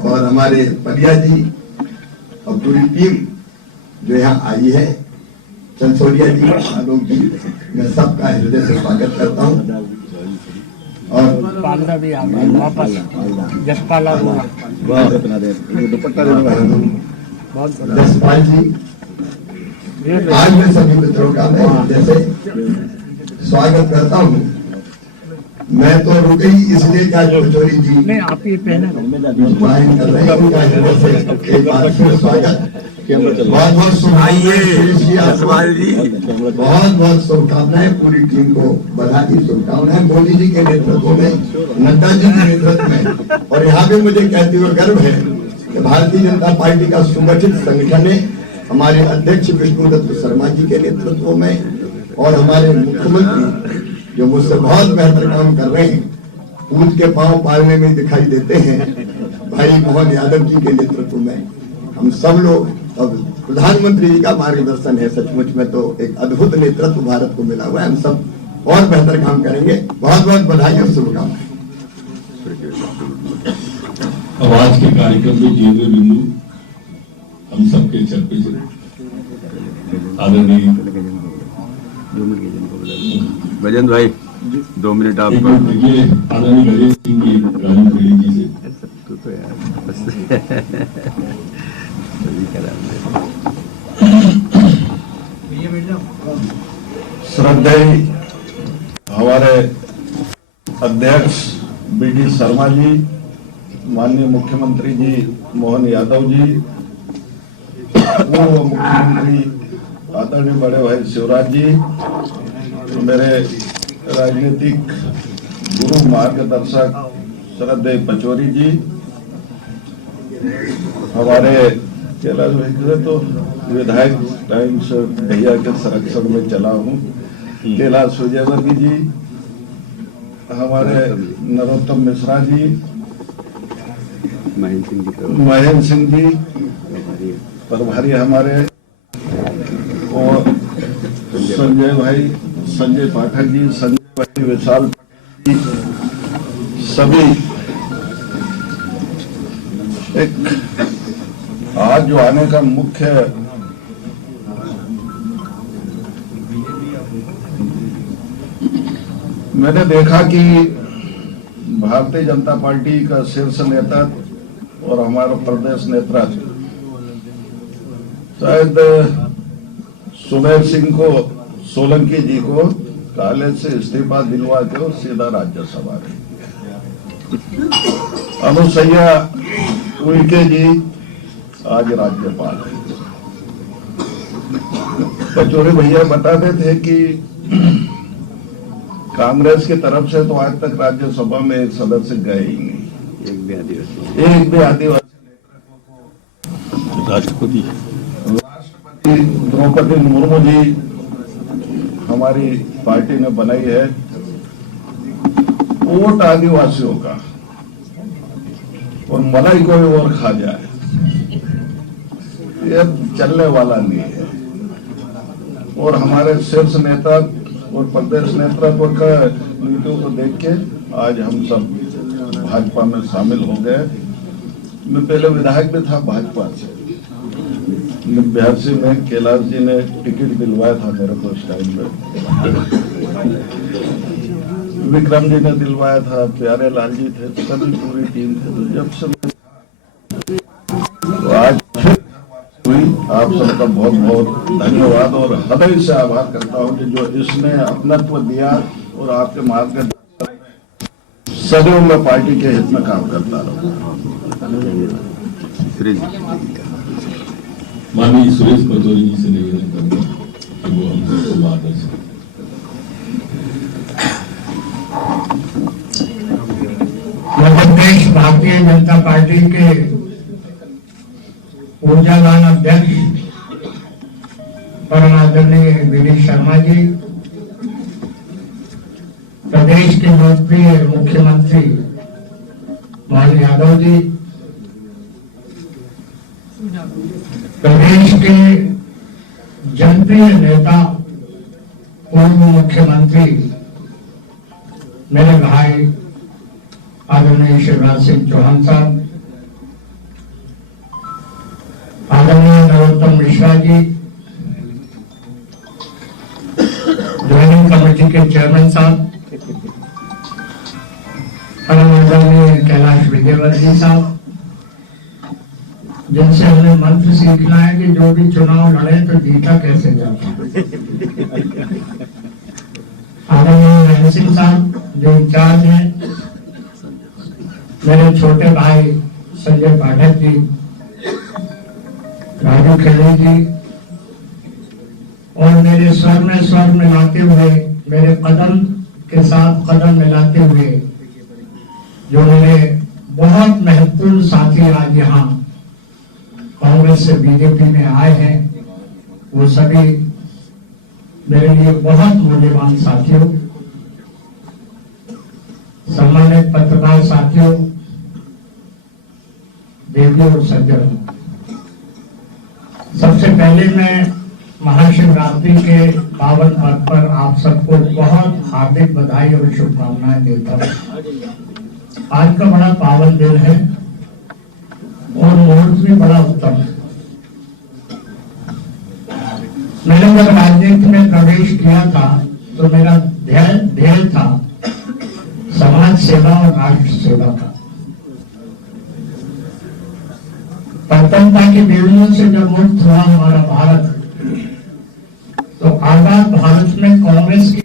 और हमारे परिया जी और पूरी टीम जो यहाँ आई है, चंदसोलिया जी, आलोक जी, मैं सबका हृदय से स्वागत करता हूँ। और पालना भी आ गया वापस, जसपाला जसपाल जी, आज मैं सभी मित्रों का मैं जैसे स्वागत करता हूँ। मैं तो रुके ही इसलिए क्या पचौरी जी नहीं, आप ये पहले ज्वाइन कर रहे हैं, उनका हृदय से एक बार फिर स्वागत। बहुत बहुत शुभकामनाएं, बहुत बहुत शुभकामनाएं, पूरी टीम को बधाई, शुभकामनाएं। मोदी जी के नेतृत्व में, नड्डा जी के नेतृत्व में, और यहाँ पे मुझे कहते हुए गर्व है कि भारतीय जनता पार्टी का सुगठित संगठन है, हमारे अध्यक्ष विष्णुदत्त शर्मा जी के नेतृत्व में, और हमारे मुख्यमंत्री जो मुझसे बहुत बेहतर काम कर रहे हैं, ऊंट के पांव पालने में दिखाई देते हैं, भाई मोहन यादव जी के नेतृत्व में हम सब लोग, और प्रधानमंत्री जी का मार्गदर्शन है। सचमुच में तो एक अद्भुत नेतृत्व भारत को मिला हुआ है, हम सब और बेहतर काम करेंगे। बहुत बहुत बधाई और शुभकामनाएं। अब आज के कार्यक्रम में केंद्रीय बिंदु हम सबके चर पे आदरणीय गजेंद्र भाई 2 मिनट आप आदरणीय गजेंद्र सिंह जी राजू जी से श्रद्धेय हमारे अध्यक्ष बीडी शर्मा जी, माननीय मुख्यमंत्री जी मोहन यादव जी, पूर्व मुख्यमंत्री आदरणीय बड़े भाई शिवराज जी, मेरे राजनीतिक गुरु मार्गदर्शक श्रद्धेय पचौरी जी, हमारे कैलाश भाई तो विधायक टाइम से भैया के संरक्षण में चला हूँ, कैलाश विजयवर्गीय जी, हमारे नरोत्तम मिश्रा जी, महेंद्र सिंह जी प्रभारी हमारे, और संजय भाई, संजय पाठक जी, संजय भाई विशाल जी, सभी एक आज जो आने का मुख्य मैंने देखा कि भारतीय जनता पार्टी का शीर्ष नेता और हमारा प्रदेश नेतृत्व शायद सुमेर सिंह को, सोलंकी जी को कॉलेज से इस्तीफा दिलवा के सीधा राज्यसभा गए। अनुसैया उइके जी आज राज्यपाल है। पचौरी भैया बताते थे कि कांग्रेस की तरफ से तो आज तक राज्यसभा में एक सदस्य गए ही नहीं, एक भी आदिवासी राष्ट्रपति द्रौपदी मुर्मू जी हमारी पार्टी ने बनाई है, वोट आदिवासियों का, और मलाई कोई और खा जाए ये चलने वाला नहीं है। और हमारे शीर्ष नेता और प्रदेश नेतृत्व का नीतियों को देख के आज हम सब भाजपा में शामिल हो गए। मैं पहले विधायक भी था भाजपा से, 82 में कैलाश जी ने टिकट दिलवाया था मेरे को उस टाइम में, विक्रम जी ने दिलवाया था, प्यारे लाल जी थे, सभी पूरी टीम थे। तो जब से तो आज फिर हुई, आप सबका बहुत बहुत धन्यवाद और हृदय से आभार करता हूं कि जो इसने अपनत्व दिया और आपके मार्गदर्शन में सदैव मैं पार्टी के हित में काम करता रहूंगा। माननीय सुरेश पचौरी जी से निवेदन करूंगा कि वो हम सबको मार्गदर्शन करें। मध्य प्रदेश भारतीय जनता पार्टी के ऊर्जावान अध्यक्ष परम आदरणीय बीडी शर्मा जी, प्रदेश के लोकप्रिय मुख्यमंत्री मोहन यादव जी, प्रदेश के जनप्रिय नेता पूर्व मुख्यमंत्री मेरे भाई आदरणीय शिवराज सिंह चौहान साहब, आदरणीय नरोत्तम मिश्रा जी, ज्वाइनिंग कमेटी के चेयरमैन साहब, आदरणीय कैलाश विजयवर्गीय साहब, जिनसे हमें मंत्र सीखना है कि जो भी चुनाव लड़े तो जीता कैसे जाता। आदरणीय नयन सिंह साहब जो इंचार्ज हैं, मेरे छोटे भाई संजय पाठक जी, राजू खेड़े जी, और मेरे स्वर में मिलाते हुए, मेरे कदम के साथ कदम मिलाते हुए जो मेरे बहुत महत्वपूर्ण साथी आज यहाँ कांग्रेस से बीजेपी में आए हैं, वो सभी मेरे लिए बहुत मूल्यवान साथियों, सम्मानित पत्रकार साथियों, देवियों और सज्जनों, सबसे पहले मैं महाशिवरात्रि के पावन पर्व पर आप सबको बहुत हार्दिक बधाई और शुभकामनाएं देता हूं। आज का बड़ा पावन दिन है और मुहूर्त भी बड़ा उत्तम है। मैंने जब राजनीति में प्रवेश किया था तो मेरा ध्येय था समाज सेवा और राष्ट्र सेवा का। परतंत्रता की बेड़ियों से जब मुक्त हुआ हमारा भारत, तो आजाद भारत में कांग्रेस की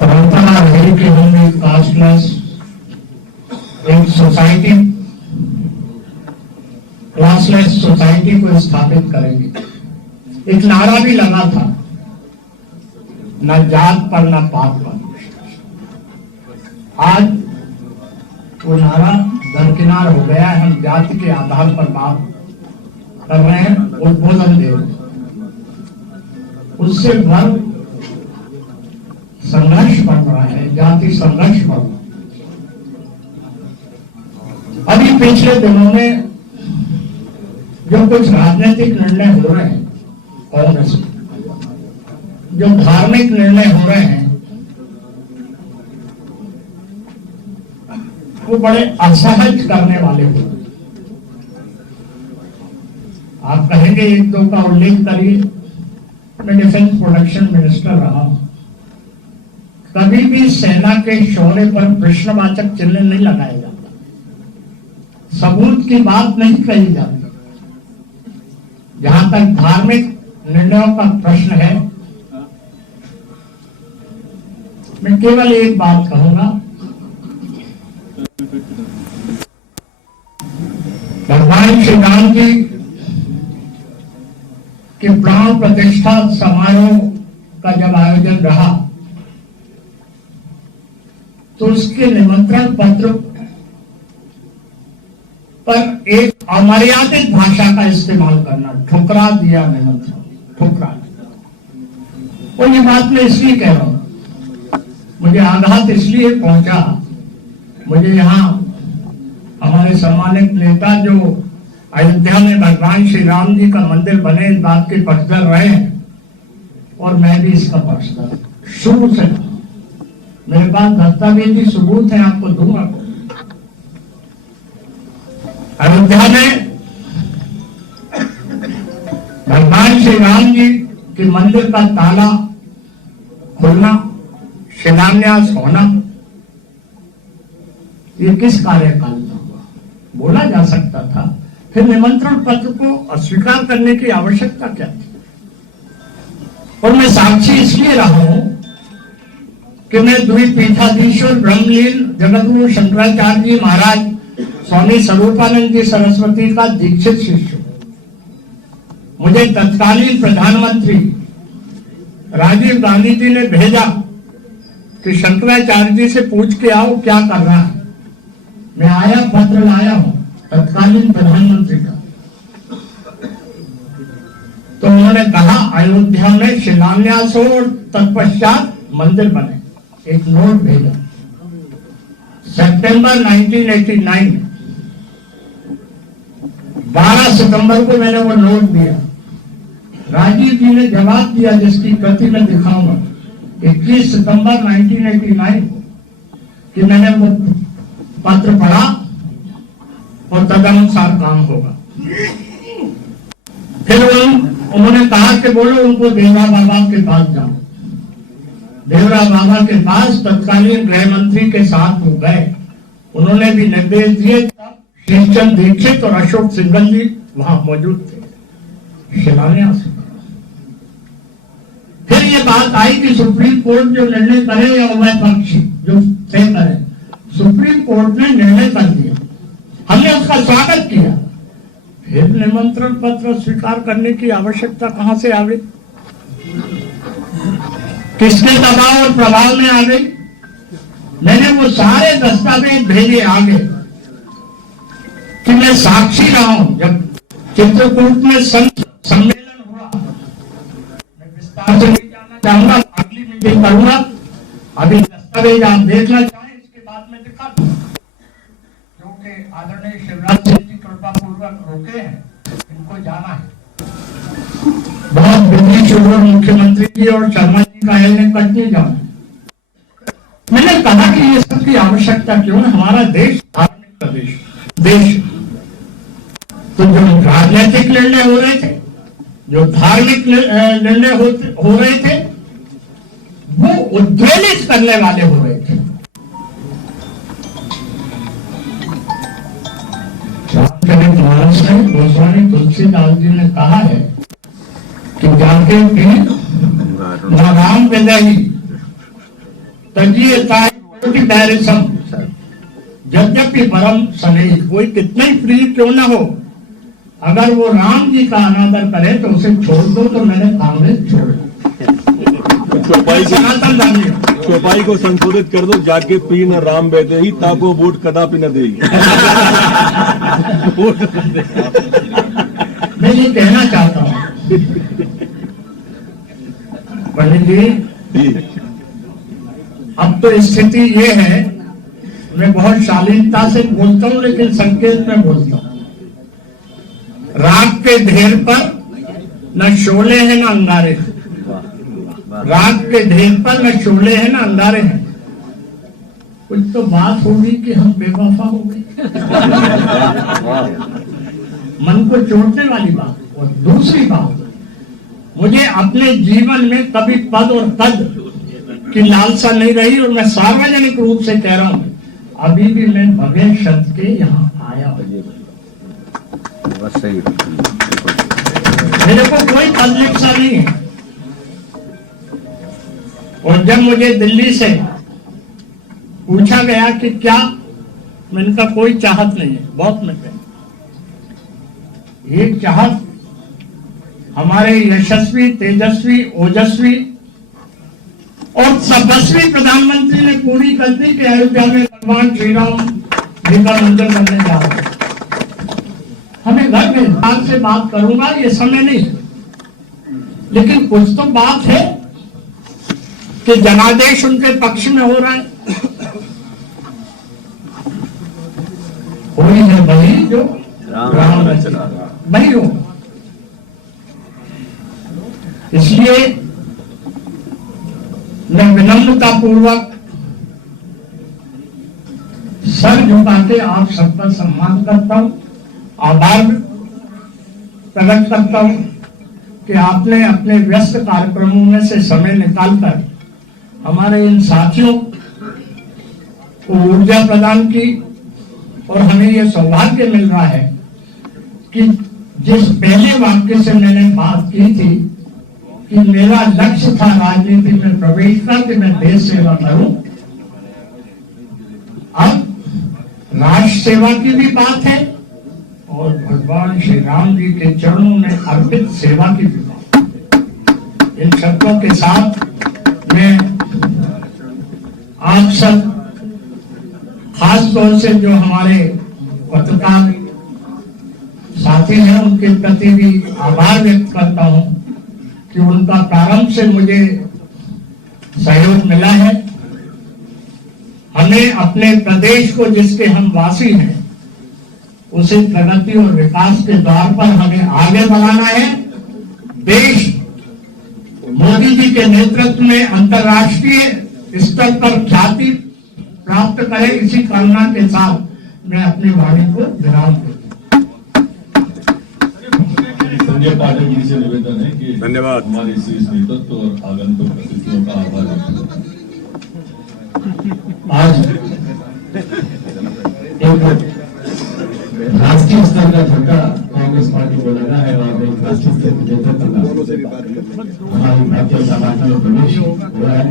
परंपरा रही कि हम एक कास्टलेस, एक सोसाइटी, क्लासलेस सोसाइटी को स्थापित करेंगे। एक नारा भी लगा था, न जात पर न पात पर। आज वो नारा दरकिनार हो गया है। हम जाति के आधार पर बात कर रहे हैं, उद्बोधन दे रहे हैं। उससे वर्ग संघर्ष बढ़ रहा है, जाति संघर्ष बढ़ रहा है। अभी पिछले दिनों में जो कुछ राजनीतिक निर्णय हो रहे हैं कांग्रेस में, जो धार्मिक निर्णय हो रहे हैं, वो बड़े असहज करने वाले हो। आप कहेंगे एक दो का उल्लेख करिए। मैं डिफेंस प्रोडक्शन मिनिस्टर रहा हूं, कभी भी सेना के शौर्य पर प्रश्नवाचक चिन्ह नहीं लगाया जाता, सबूत की बात नहीं कही जाती। जहां तक धार्मिक निर्णयों का प्रश्न है, मैं केवल एक बात कहूंगा, भगवान श्री राम जी के प्राण प्रतिष्ठा समारोह का जब आयोजन रहा तो उसके निमंत्रण पत्र पर एक अमर्यादित भाषा का इस्तेमाल करना, ठुकरा दिया निमंत्रण, ठुकरा दिया। और ये बात मैं इसलिए कह रहा हूं, मुझे आघात इसलिए पहुंचा, मुझे यहां हमारे सम्मानित नेता जो अयोध्या में भगवान श्री राम जी का मंदिर बने, इस बात के पक्षधर रहे हैं और मैं भी इसका पक्षधर शुरू से। मेरे पास दस्तावेजी सबूत है, आपको दूंगा। अयोध्या में भगवान श्री राम जी के मंदिर का ताला खुलना, शिलान्यास होना, ये किस कार्यकाल में हुआ? बोला जा सकता था। फिर निमंत्रण पत्र को अस्वीकार करने की आवश्यकता क्या थी? और मैं साक्षी इसलिए रहा हूं कि मैं द्विपीठाधीश्वर ब्रह्मलीन जगतगुरु शंकराचार्य जी महाराज स्वामी स्वरूपानंद जी सरस्वती का दीक्षित शिष्य हूं। मुझे तत्कालीन प्रधानमंत्री राजीव गांधी जी ने भेजा कि शंकराचार्य जी से पूछ के आओ क्या कर रहा है। मैं आया, पत्र लाया हूं तत्कालीन प्रधानमंत्री का। तो उन्होंने कहा अयोध्या में शिलान्यास हो और तत्पश्चात मंदिर बने। एक नोट भेजा सितंबर 1989 में, 12 सितंबर को मैंने वो नोट दिया, राजीव जी ने जवाब दिया जिसकी प्रति मैं दिखाऊंगा 21 सितंबर 1989 कि मैंने वो पत्र पढ़ा और तदनुसार काम होगा। फिर उन्होंने कहा कि बोलो उनको देवरा बाबा के पास जाओ। देवरा बाबा के पास तत्कालीन गृह मंत्री के साथ वो गए, उन्होंने भी निर्देश दिए। तब श्रीचंद दीक्षित और अशोक सिंघल जी वहां मौजूद थे, शिलान्यास। फिर ये बात आई कि सुप्रीम कोर्ट जो निर्णय करे या उभय पक्ष जो तय करे, सुप्रीम कोर्ट ने निर्णय कर दिया, हमने उसका स्वागत किया। फिर निमंत्रण पत्र स्वीकार करने की आवश्यकता कहां से आ गई, किसके दबाव और प्रभाव में आ गई? मैंने वो सारे दस्तावेज भेजे आगे कि मैं साक्षी रहा हूं जब चित्रकूट में सम्मेलन हुआ। मैं विस्तार से नहीं जानना चाहूंगा, अगली मीटिंग करूंगा। अभी दस्तावेज आप देखना चाहें इसके बाद में दिखा दूं, क्योंकि आदरणीय शिवराज सिंह जी कृपा पूर्वक रोके हैं, इनको जाना है। बहुत बिजली शुरू मुख्यमंत्री जी और शर्मा जी का है कटनी जाना। मैंने कहा कि ये सब की आवश्यकता क्यों है, हमारा देश धार्मिक प्रदेश देश। तो जो राजनीतिक निर्णय हो रहे थे, जो धार्मिक निर्णय हो रहे थे, वो उद्वेलित करने वाले हो रहे थे। रामचरित मानस में गोस्वामी तुलसीदास जी ने कहा है कि जाके भी राम विदही तजिए तारिसम यद्यपि परम स्नेही। कोई कितना ही प्रिय क्यों ना हो, अगर वो राम जी का अनादर करे तो उसे छोड़ दो। तो मैंने कांग्रेस छोड़ चौपाई को संशोधित कर दो, जाके पी न राम बेदे ही ताको वोट कदापि न देगी। मैं ये कहना चाहता हूँ पंडित जी, अब तो स्थिति ये है, मैं बहुत शालीनता से बोलता हूँ लेकिन संकेत में बोलता हूँ। राग के ढेर पर न शोले हैं न अंगारे हैं, राग के ढेर पर न शोले हैं न अंगारे हैं। कुछ तो बात होगी कि हम बेवफा हो गए, मन को चोटने वाली बात। और दूसरी बात, मुझे अपने जीवन में कभी पद और कद की लालसा नहीं रही, और मैं सार्वजनिक रूप से कह रहा हूं, अभी भी मैं भव्य शब्द के यहाँ आया हूं। मेरे को कोई पदलिप्सा नहीं है। और जब मुझे दिल्ली से पूछा गया कि क्या, मैंने कहा कोई चाहत नहीं है, बहुत मिलते हैं। ये चाहत हमारे यशस्वी, तेजस्वी, ओजस्वी और सर्वस्वी प्रधानमंत्री ने पूरी कर दी कि अयोध्या में भगवान श्री राम जी का मंदिर बनने जा रहा है। हमें घर में बात से बात करूंगा, ये समय नहीं, लेकिन कुछ तो बात है कि जनादेश उनके पक्ष में हो रहा है। कोई है वही जो राम वही हो। इसलिए मैं विनम्रता पूर्वक सर झुका के आप सबका सम्मान करता हूं, आभार प्रकट करता हूं कि आपने अपने व्यस्त कार्यक्रमों में से समय निकालकर हमारे इन साथियों को ऊर्जा प्रदान की। और हमें यह सौभाग्य मिल रहा है कि जिस पहले वाक्य से मैंने बात की थी कि मेरा लक्ष्य था राजनीति में प्रवेश का, कि मैं देश सेवा करूं, अब राष्ट्र सेवा की भी बात है और भगवान श्री राम जी के चरणों में अर्पित सेवा की भी बात है। इन शब्दों के साथ मैं आप सब, खास तौर से जो हमारे पत्रकार साथी हैं, उनके प्रति भी आभार व्यक्त करता हूं कि उनका प्रारंभ से मुझे सहयोग मिला है। हमें अपने प्रदेश को, जिसके हम वासी हैं, उसे प्रगति और विकास के द्वार पर हमें आगे बढ़ाना है। देश मोदी जी के नेतृत्व में अंतर्राष्ट्रीय स्तर पर ख्याति प्राप्त करे, इसी कामना के साथ मैं अपनी वाणी को विराम देता हूं। संजय पाठक जी से निवेदन है कि धन्यवाद हमारे शीर्ष नेतृत्व और आगंतुक अतिथियों का आभार व्यक्त करते हैं। आज एक राष्ट्रीय स्तर का झटका कांग्रेस पार्टी को लगा है और एक राष्ट्रीय स्तर के नेतृत्व हमारी भारतीय जनता पार्टी में प्रवेश हुआ है।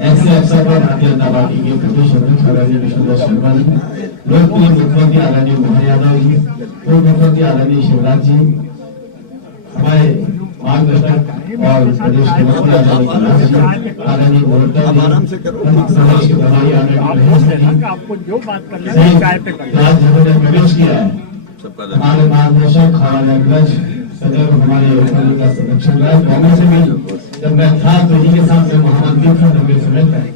ऐसे अवसर पर भारतीय जनता पार्टी के प्रदेश अध्यक्ष आदरणीय विष्णुदास शर्मा जी, लोकप्रिय मुख्यमंत्री आदरणीय मोहन यादव जी, पूर्व मुख्यमंत्री आदरणीय शिवराज जी, हमारे मार्गदर्शक और प्रदेश के मंत्री आदरणीय गोरखनाथ जी, प्रदेश के प्रभारी आदरणीय आपको जो बात करनी है चाय पे राजभवन में प्रवेश किया है। हमारे मार्गदर्शक हमारे अग्रज सदैव हमारे योगदान का संरक्षण रहा। कांग्रेस में जब मैं था तो जी के साथ में महामंत्री था लंबे समय तक।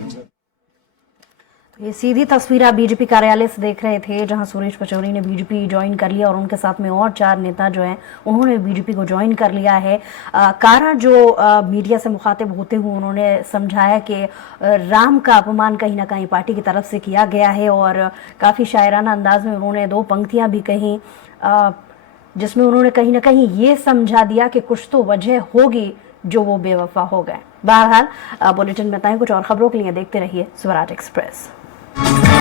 ये सीधी तस्वीर आप बीजेपी कार्यालय से देख रहे थे, जहां सुरेश पचौरी ने बीजेपी ज्वाइन कर लिया और उनके साथ में और 4 नेता जो हैं उन्होंने बीजेपी को ज्वाइन कर लिया है। कारण जो मीडिया से मुखातिब होते हुए उन्होंने समझाया कि राम का अपमान कहीं ना कहीं पार्टी की तरफ से किया गया है और काफ़ी शायराना अंदाज में उन्होंने 2 पंक्तियां भी कहीं, जिसमें उन्होंने कहीं ना कहीं ये समझा दिया कि कुछ तो वजह होगी जो वो बेवफा हो गए। बहरहाल बुलेटिन में कुछ और खबरों के लिए देखते रहिए स्वराज एक्सप्रेस।